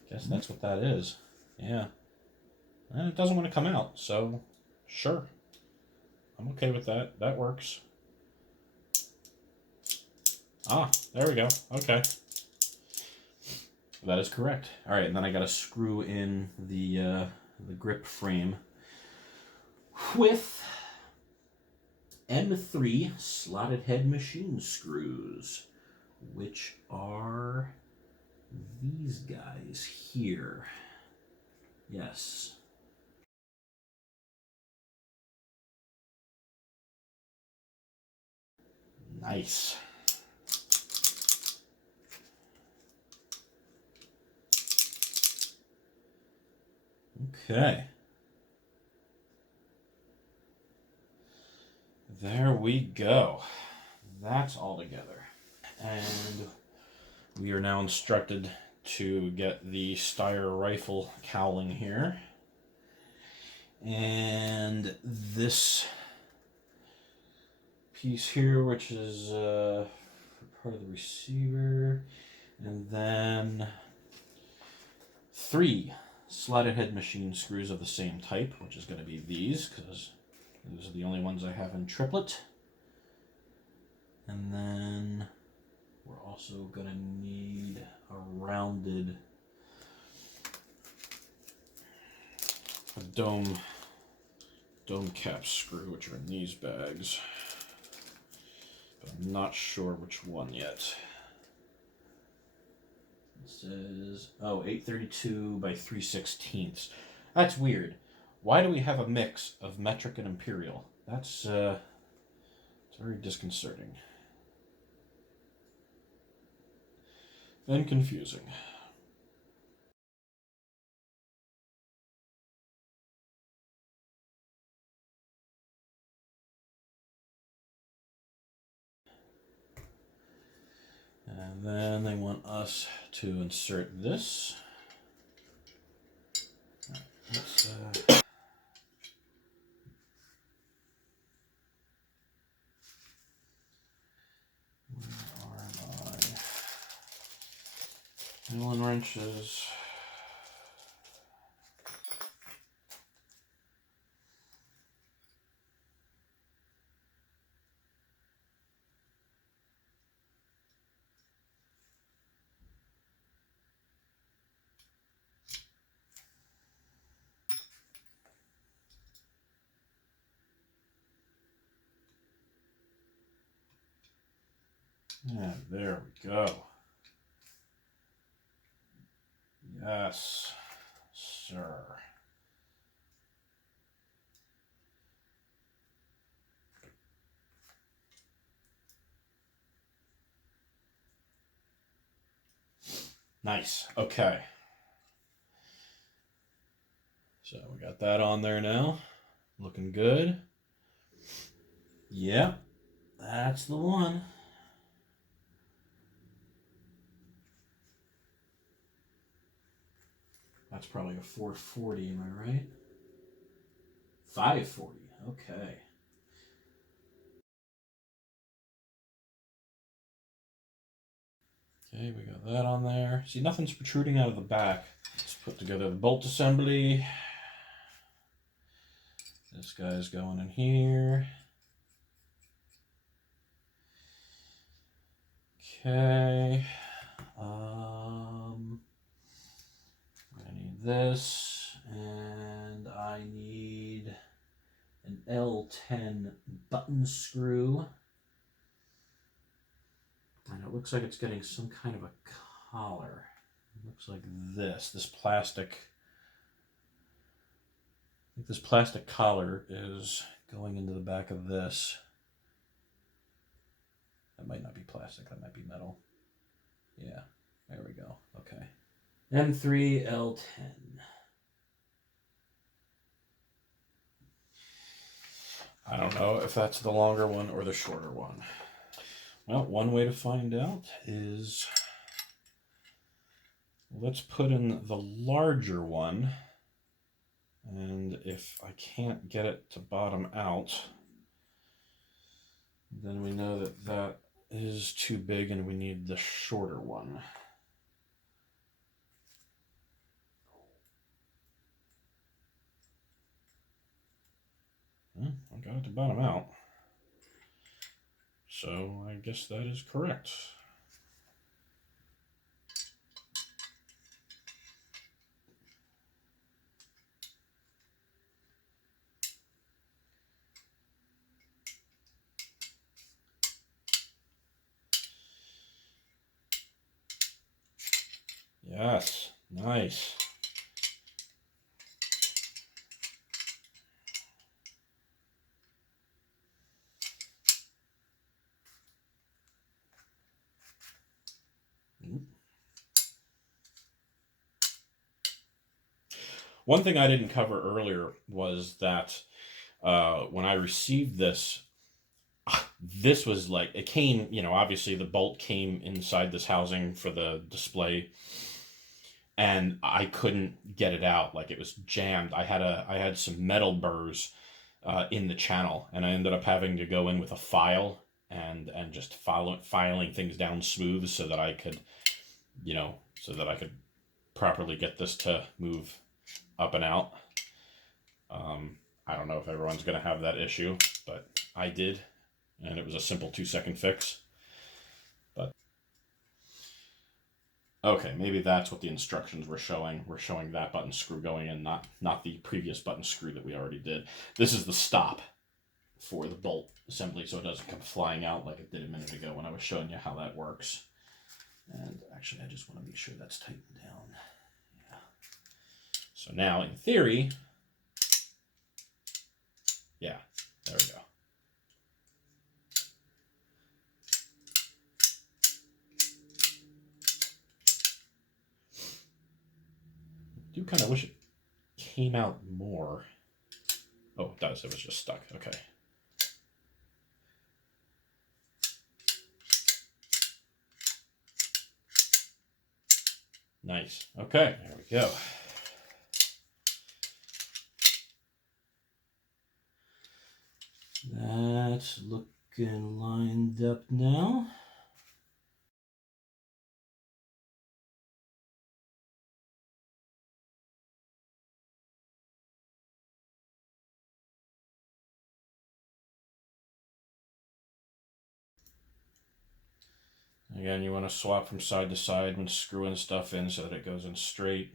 Guess that's what that is. Yeah. And it doesn't want to come out, so sure. I'm okay with that. That works. Ah, there we go. Okay. That is correct. All right, and then I got to screw in the grip frame with M3 slotted head machine screws, which are these guys here. Yes. Nice. Okay. There we go. That's all together. And we are now instructed to get the Steyr rifle cowling here. And this piece here, which is part of the receiver. And then 3 slotted head machine screws of the same type, which is going to be these, because those are the only ones I have in triplet. And then we're also going to need a rounded dome cap screw, which are in these bags. But I'm not sure which one yet. It says, oh, 832 by 3/16. That's weird. Why do we have a mix of metric and imperial? That's it's very disconcerting. And confusing. And then they want us to insert this. Let's, where are my Allen wrenches? Yeah, there we go. Yes, sir. Nice. Okay. So we got that on there now. Looking good. Yep, that's the one. That's probably a 440, am I right? 540, okay. Okay, we got that on there. See, nothing's protruding out of the back. Let's put together the bolt assembly. This guy's going in here. Okay. I need this, and I need an L10 button screw. And it looks like it's getting some kind of a collar. It looks like this plastic. I think this plastic collar is going into the back of this. That might not be plastic, that might be metal. Yeah, there we go. Okay. M3L10. I don't know if that's the longer one or the shorter one. Well, one way to find out is let's put in the larger one, and if I can't get it to bottom out, then we know that that is too big and we need the shorter one. Well, I got it to bottom out, so I guess that is correct. Yes, nice. One thing I didn't cover earlier was that when I received this, this was like, it came, you know, obviously the bolt came inside this housing for the display, and I couldn't get it out. Like, it was jammed. I had some metal burrs in the channel, and I ended up having to go in with a file and just filing things down smooth so that I could, you know, properly get this to move up and out. I don't know if everyone's going to have that issue, but I did, and it was a simple 2-second fix. But okay, maybe that's what the instructions were showing. We're showing that button screw going in, not the previous button screw that we already did. This is the stop for the bolt assembly, so it doesn't come flying out like it did a minute ago when I was showing you how that works. And actually, I just want to make sure that's tightened down. Yeah. So now, in theory, yeah, there we go. I do kind of wish it came out more. Oh, it does. It was just stuck. Okay. Nice. Okay, there we go. That's looking lined up now. Again, you want to swap from side to side when screwing stuff in so that it goes in straight.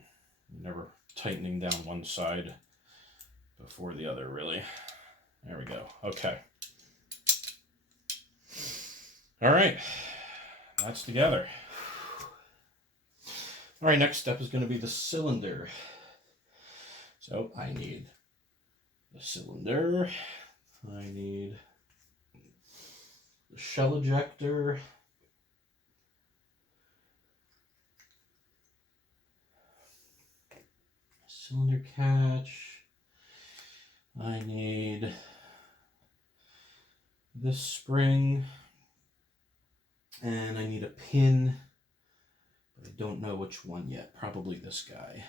Never tightening down one side before the other, really. There we go. Okay. All right. That's together. All right, next step is going to be the cylinder. So I need the cylinder. I need the shell ejector. Cylinder catch. I need this spring, and I need a pin, but I don't know which one yet. Probably this guy.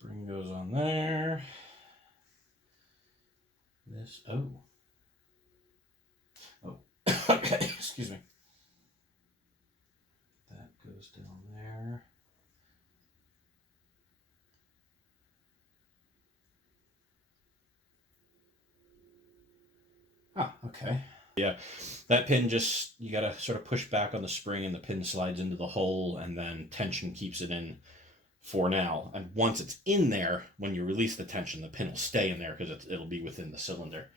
Spring goes on there. This, oh, okay, excuse me. That goes down there. Ah, okay. Yeah, that pin just, you gotta sort of push back on the spring and the pin slides into the hole, and then tension keeps it in for now. And once it's in there, when you release the tension, the pin will stay in there because it'll be within the cylinder.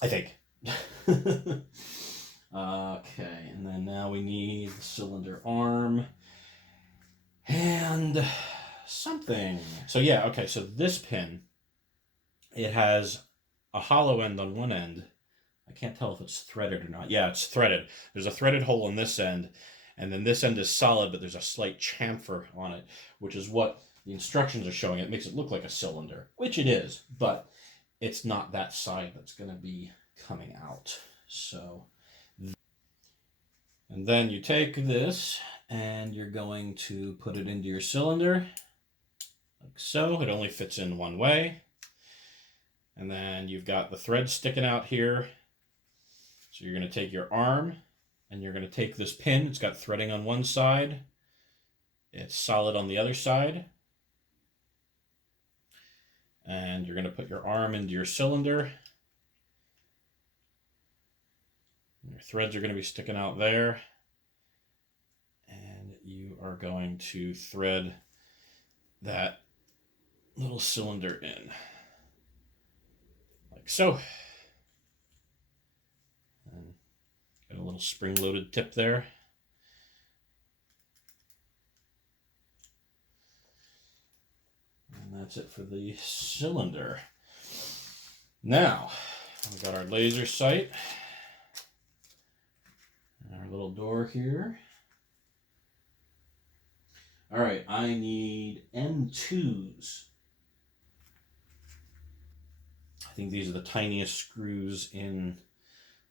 I think. Okay, and then now we need the cylinder arm and something. So yeah, okay, so this pin, it has a hollow end on one end. I can't tell if it's threaded or not. Yeah, it's threaded. There's a threaded hole on this end, and then this end is solid, but there's a slight chamfer on it, which is what the instructions are showing. It makes it look like a cylinder, which it is, but it's not that side that's going to be coming out. So, and then you take this and you're going to put it into your cylinder, like so. It only fits in one way. And then you've got the thread sticking out here. So you're going to take your arm and you're going to take this pin. It's got threading on one side. It's solid on the other side. And you're going to put your arm into your cylinder. Your threads are going to be sticking out there. And you are going to thread that little cylinder in. Like so. And got a little spring-loaded tip there. And that's it for the cylinder. Now, we've got our laser sight. And our little door here. All right, I need M2s. I think these are the tiniest screws in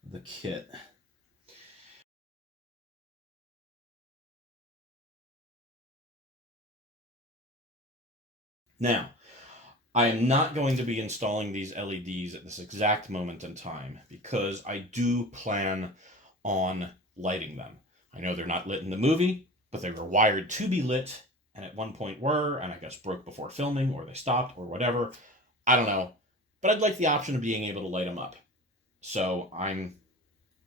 the kit. Now, I am not going to be installing these LEDs at this exact moment in time because I do plan on lighting them. I know they're not lit in the movie, but they were wired to be lit, and at one point were, and I guess broke before filming, or they stopped, or whatever. I don't know. But I'd like the option of being able to light them up. So I'm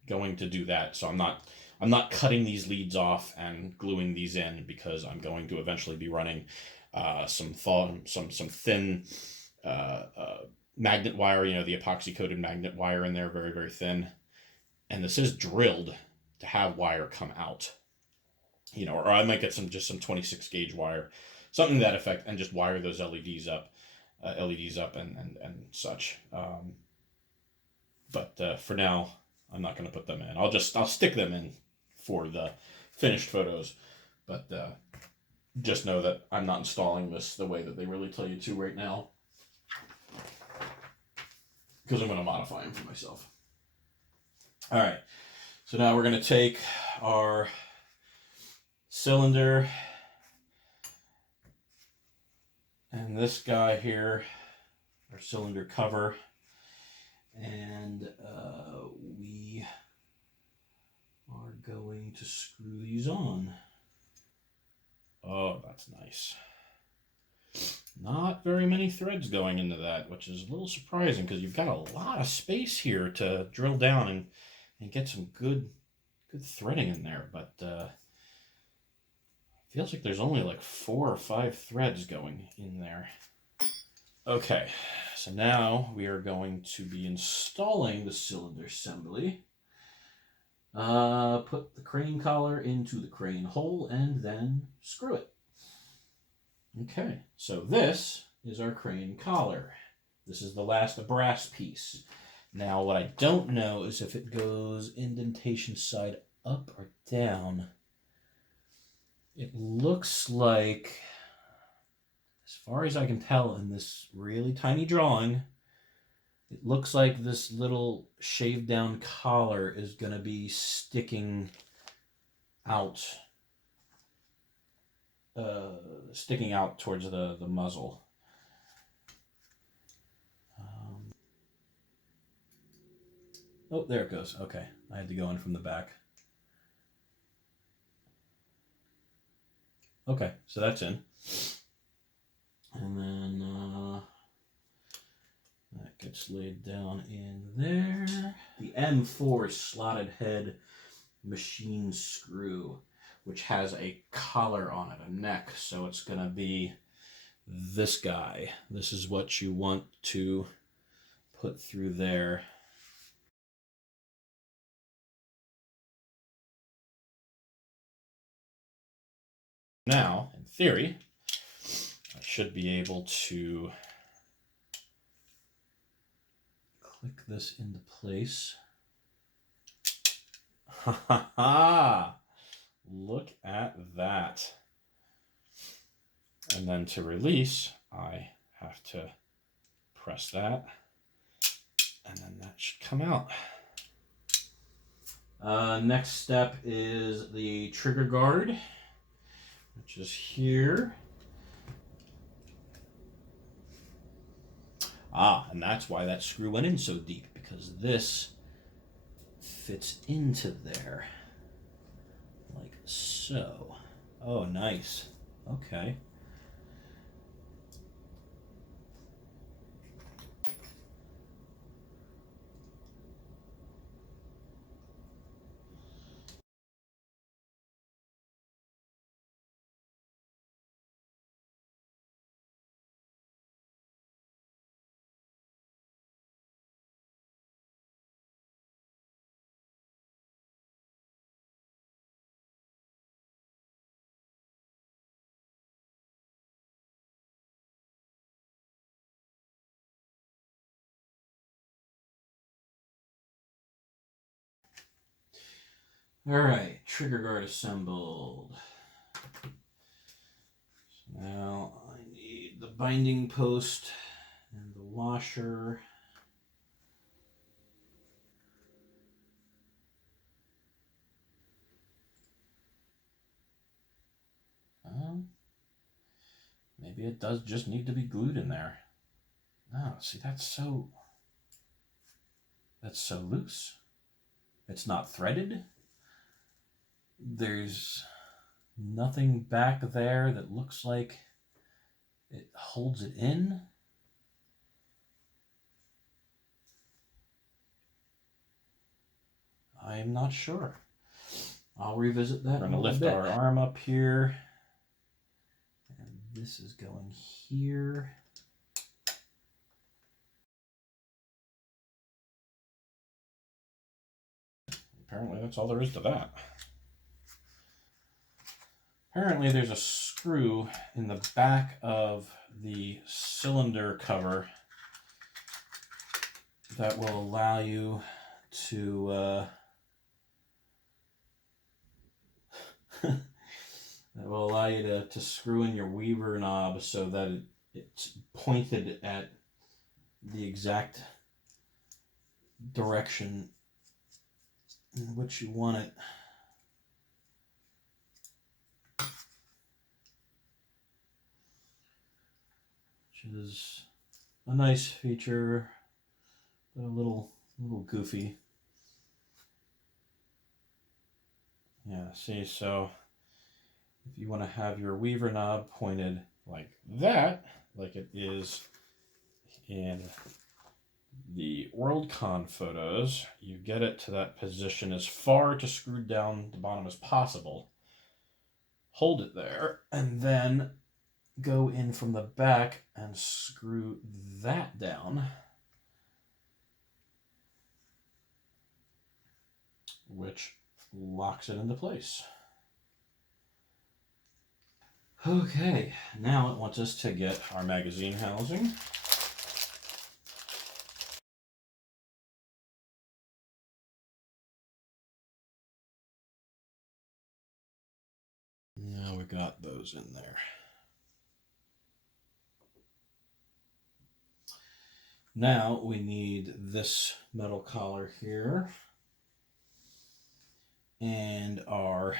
going to do that. So I'm not cutting these leads off and gluing these in because I'm going to eventually be running some thin magnet wire, you know, the epoxy coated magnet wire in there, very, very thin. And this is drilled to have wire come out, you know, or I might get some 26 gauge wire, something to that effect, and just wire those LEDs up and such. But for now, I'm not going to put them in. I'll stick them in for the finished photos, but just know that I'm not installing this the way that they really tell you to right now, because I'm going to modify them for myself. All right, so now we're going to take our cylinder and this guy here, our cylinder cover, and we are going to screw these on. Oh, that's nice. Not very many threads going into that, which is a little surprising because you've got a lot of space here to drill down and get some good threading in there, but feels like there's only like 4 or 5 threads going in there. Okay, so now we are going to be installing the cylinder assembly. Put the crane collar into the crane hole and then screw it. Okay, so this is our crane collar. This is the last brass piece. Now, what I don't know is if it goes indentation side up or down. It looks like, as far as I can tell in this really tiny drawing, it looks like this little shaved down collar is going to be sticking out sticking out towards the muzzle. Oh, there it goes. Okay, I had to go in from the back. Okay, so that's in. And then that gets laid down in there. The M4 slotted head machine screw, which has a collar on it, a neck, so it's going to be this guy. This is what you want to put through there. Now, in theory, I should be able to click this into place. Ha ha ha! Look at that. And then to release, I have to press that, and then that should come out. Next step is the trigger guard, which is here. And that's why that screw went in so deep, because this fits into there, like so. Oh, nice. Okay. All right, trigger guard assembled. So now I need the binding post and the washer. Maybe it does just need to be glued in there. No, see, that's so loose. It's not threaded. There's nothing back there that looks like it holds it in. I'm not sure. I'll revisit that. We're going to lift our arm up here. And this is going here. Apparently that's all there is to that. Apparently there's a screw in the back of the cylinder cover that will allow you to to screw in your weaver knob so that it's pointed at the exact direction in which you want it. Which is a nice feature, but a little goofy. Yeah, see, so if you want to have your weaver knob pointed like that, like it is in the Worldcon photos, you get it to that position as far to screw down the bottom as possible. Hold it there, and then go in from the back and screw that down, which locks it into place. Okay, now it wants us to get our magazine housing. Now we got those in there. Now we need this metal collar here and our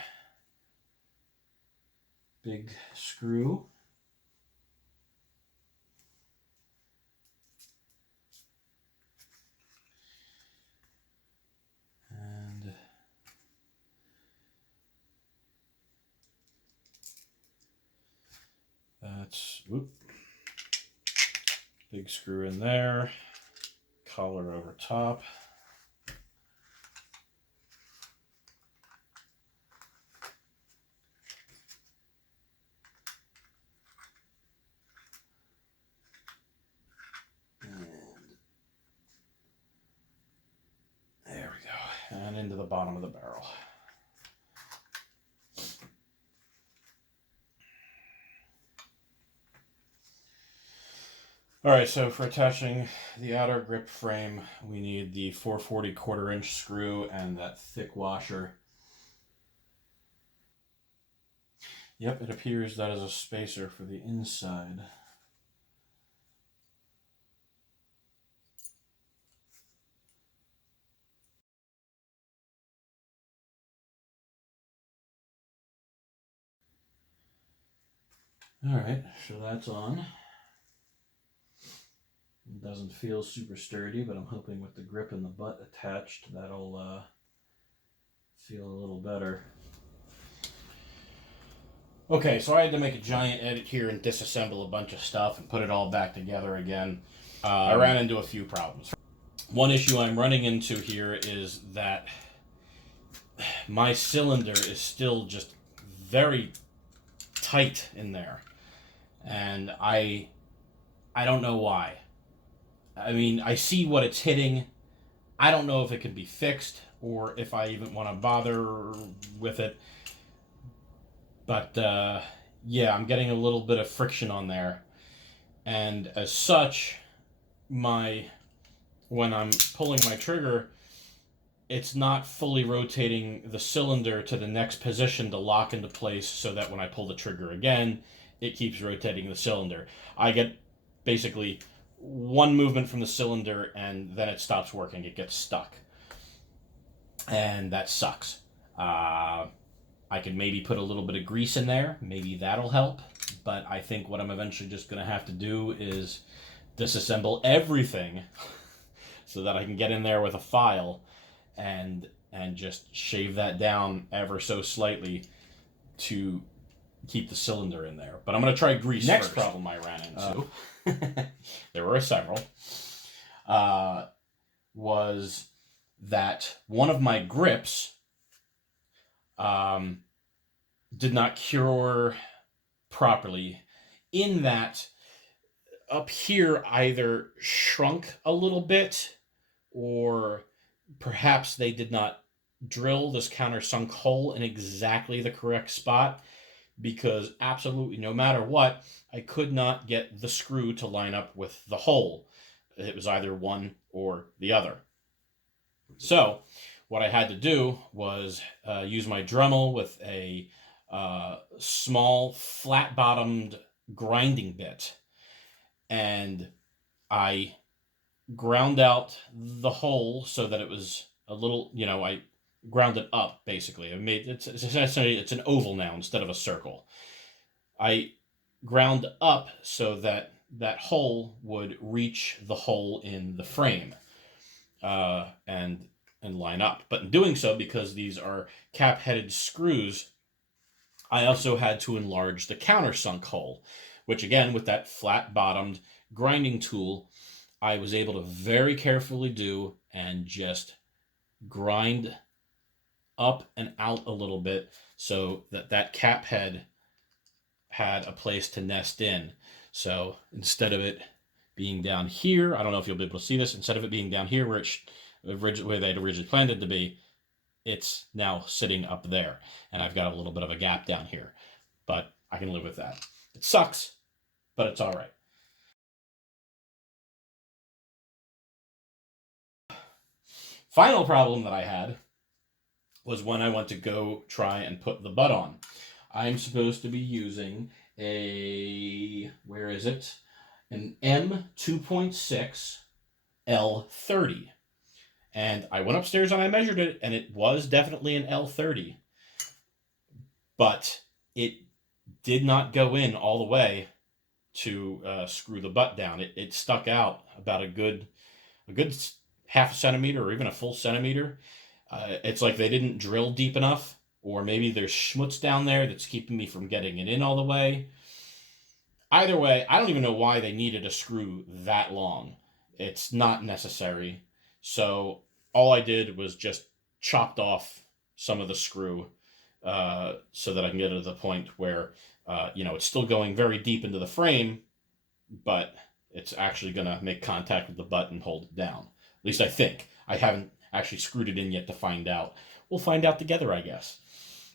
big screw. And that's, whoop, big screw in there, collar over top. And there we go. And into the bottom of the barrel. All right, so for attaching the outer grip frame, we need the 440 1/4-inch screw and that thick washer. Yep, it appears that is a spacer for the inside. All right, so that's on. It doesn't feel super sturdy, but I'm hoping with the grip and the butt attached, that'll feel a little better. Okay, so I had to make a giant edit here and disassemble a bunch of stuff and put it all back together again. I ran into a few problems. One issue I'm running into here is that my cylinder is still just very tight in there. And I don't know why. I mean, I see what it's hitting. I don't know if it can be fixed or if I even want to bother with it. But yeah, I'm getting a little bit of friction on there. And as such, when I'm pulling my trigger, it's not fully rotating the cylinder to the next position to lock into place so that when I pull the trigger again, it keeps rotating the cylinder. I get basically one movement from the cylinder and then it stops working. It gets stuck. And that sucks. I could maybe put a little bit of grease in there. Maybe that'll help. But I think what I'm eventually just going to have to do is disassemble everything so that I can get in there with a file and just shave that down ever so slightly to keep the cylinder in there. But I'm going to try grease Next first. problem I ran into, there were several, was that one of my grips did not cure properly, in that up here either shrunk a little bit or perhaps they did not drill this countersunk hole in exactly the correct spot, because absolutely no matter what, I could not get the screw to line up with the hole. It was either one or the other. So what I had to do was use my Dremel with a small flat-bottomed grinding bit, and I ground out the hole so that it was a little, I ground it up basically. It's essentially it's an oval now instead of a circle. I ground up so that that hole would reach the hole in the frame and line up. But in doing so, because these are cap-headed screws, I also had to enlarge the countersunk hole, which again, with that flat-bottomed grinding tool, I was able to very carefully do and just grind up and out a little bit so that that cap head had a place to nest in. So instead of it being down here, I don't know if you'll be able to see this, instead of it being down here where they'd originally planned it to be, it's now sitting up there. And I've got a little bit of a gap down here, but I can live with that. It sucks, but it's all right. Final problem that I had was when I went to go try and put the butt on. I'm supposed to be using where is it? An M2.6 L30. And I went upstairs and I measured it, and it was definitely an L30. But it did not go in all the way to screw the butt down. It stuck out about a good half a centimeter or even a full centimeter. It's like they didn't drill deep enough, or maybe there's schmutz down there that's keeping me from getting it in all the way. Either way, I don't even know why they needed a screw that long. It's not necessary. So all I did was just chopped off some of the screw so that I can get it to the point where, it's still going very deep into the frame, but it's actually going to make contact with the butt and hold it down. At least I think. I haven't actually screwed it in yet to find out. We'll find out together, I guess.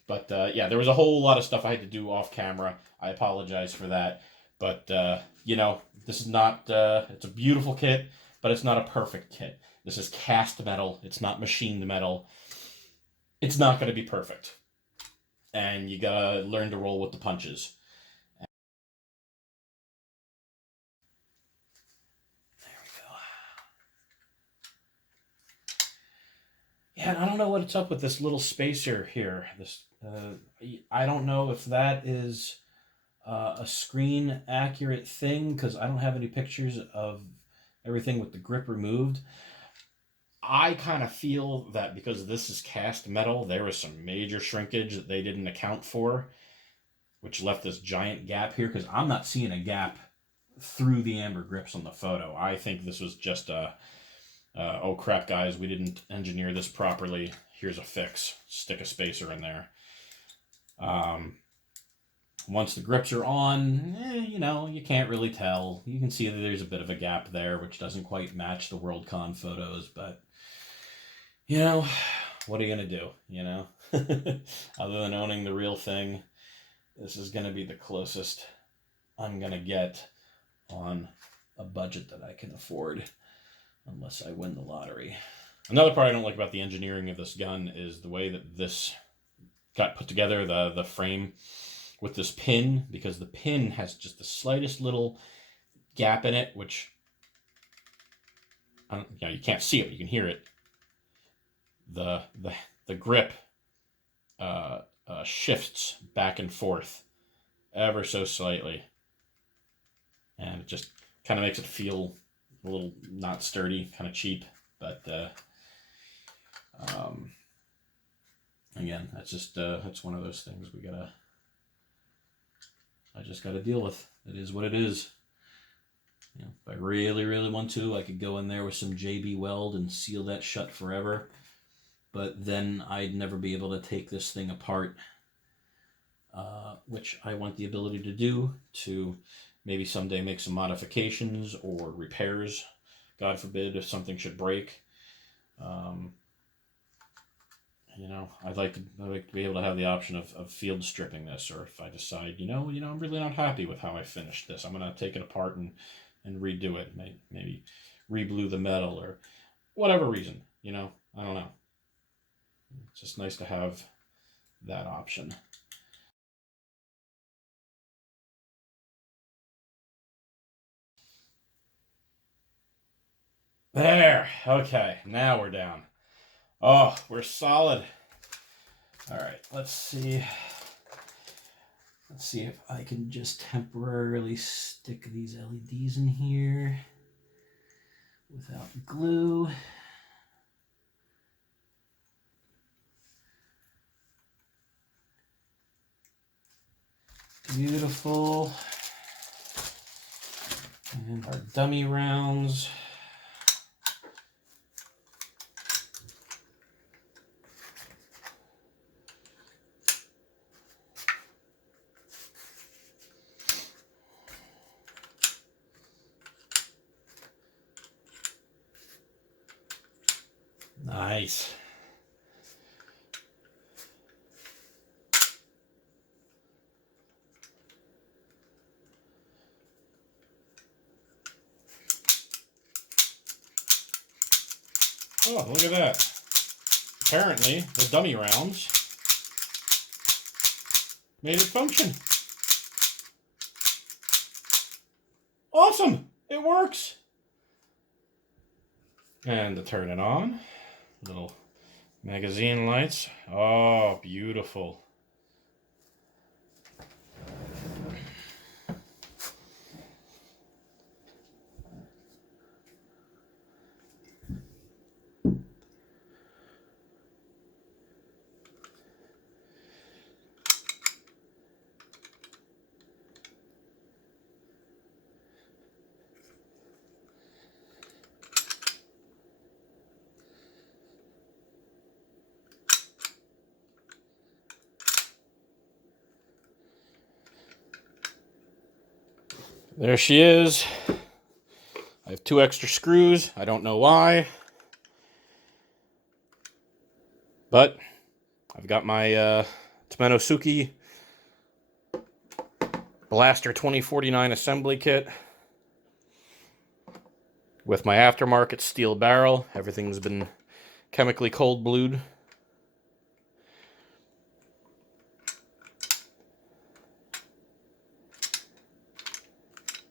But yeah, there was a whole lot of stuff I had to do off camera. I apologize for that. But, this is not, it's a beautiful kit, but it's not a perfect kit. This is cast metal. It's not machined metal. It's not going to be perfect. And you got to learn to roll with the punches. There we go. Yeah, and I don't know what's up with this little spacer here. I don't know if that is a screen accurate thing, because I don't have any pictures of everything with the grip removed. I kind of feel that because this is cast metal, there was some major shrinkage that they didn't account for, which left this giant gap here, because I'm not seeing a gap through the amber grips on the photo. I think this was just oh crap, guys, we didn't engineer this properly. Here's a fix. Stick a spacer in there. Once the grips are on, you can't really tell. You can see that there's a bit of a gap there, which doesn't quite match the Worldcon photos, but, what are you going to do, Other than owning the real thing, this is going to be the closest I'm going to get on a budget that I can afford, unless I win the lottery. Another part I don't like about the engineering of this gun is the way that this got put together, the frame with this pin, because the pin has just the slightest little gap in it, which you can't see it, but you can hear it. The grip shifts back and forth ever so slightly, and it just kind of makes it feel a little not sturdy, kind of cheap. But again, that's one of those things I just gotta deal with. It is what it is. If I really, really want to, I could go in there with some JB Weld and seal that shut forever. But then I'd never be able to take this thing apart, which I want the ability to do, to maybe someday make some modifications or repairs, God forbid, if something should break. I'd like to be able to have the option of field stripping this, or if I decide, I'm really not happy with how I finished this, I'm going to take it apart and redo it, maybe re-blue the metal, or whatever reason, I don't know. It's just nice to have that option. There. Okay, now we're down. Oh, we're solid. All right, let's see. Let's see if I can just temporarily stick these LEDs in here without glue. Beautiful. And our dummy rounds. Nice. Oh, look at that. Apparently, the dummy rounds made it function. Awesome! It works! And to turn it on, little magazine lights. Oh, beautiful. There she is. I have 2 extra screws. I don't know why. But I've got my Tomenosuke Blaster 2049 assembly kit with my aftermarket steel barrel. Everything's been chemically cold blued.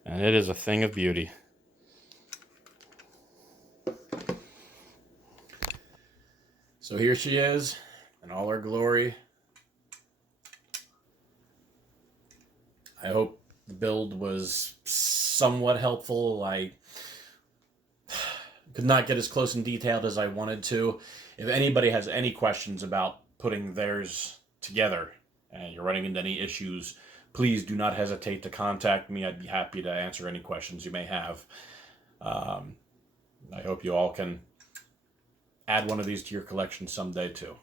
And it is a thing of beauty. So here she is in all her glory. I hope the build was somewhat helpful. I could not get as close and detailed as I wanted to. If anybody has any questions about putting theirs together and you're running into any issues, please do not hesitate to contact me. I'd be happy to answer any questions you may have. I hope you all can add one of these to your collection someday too.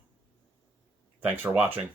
Thanks for watching.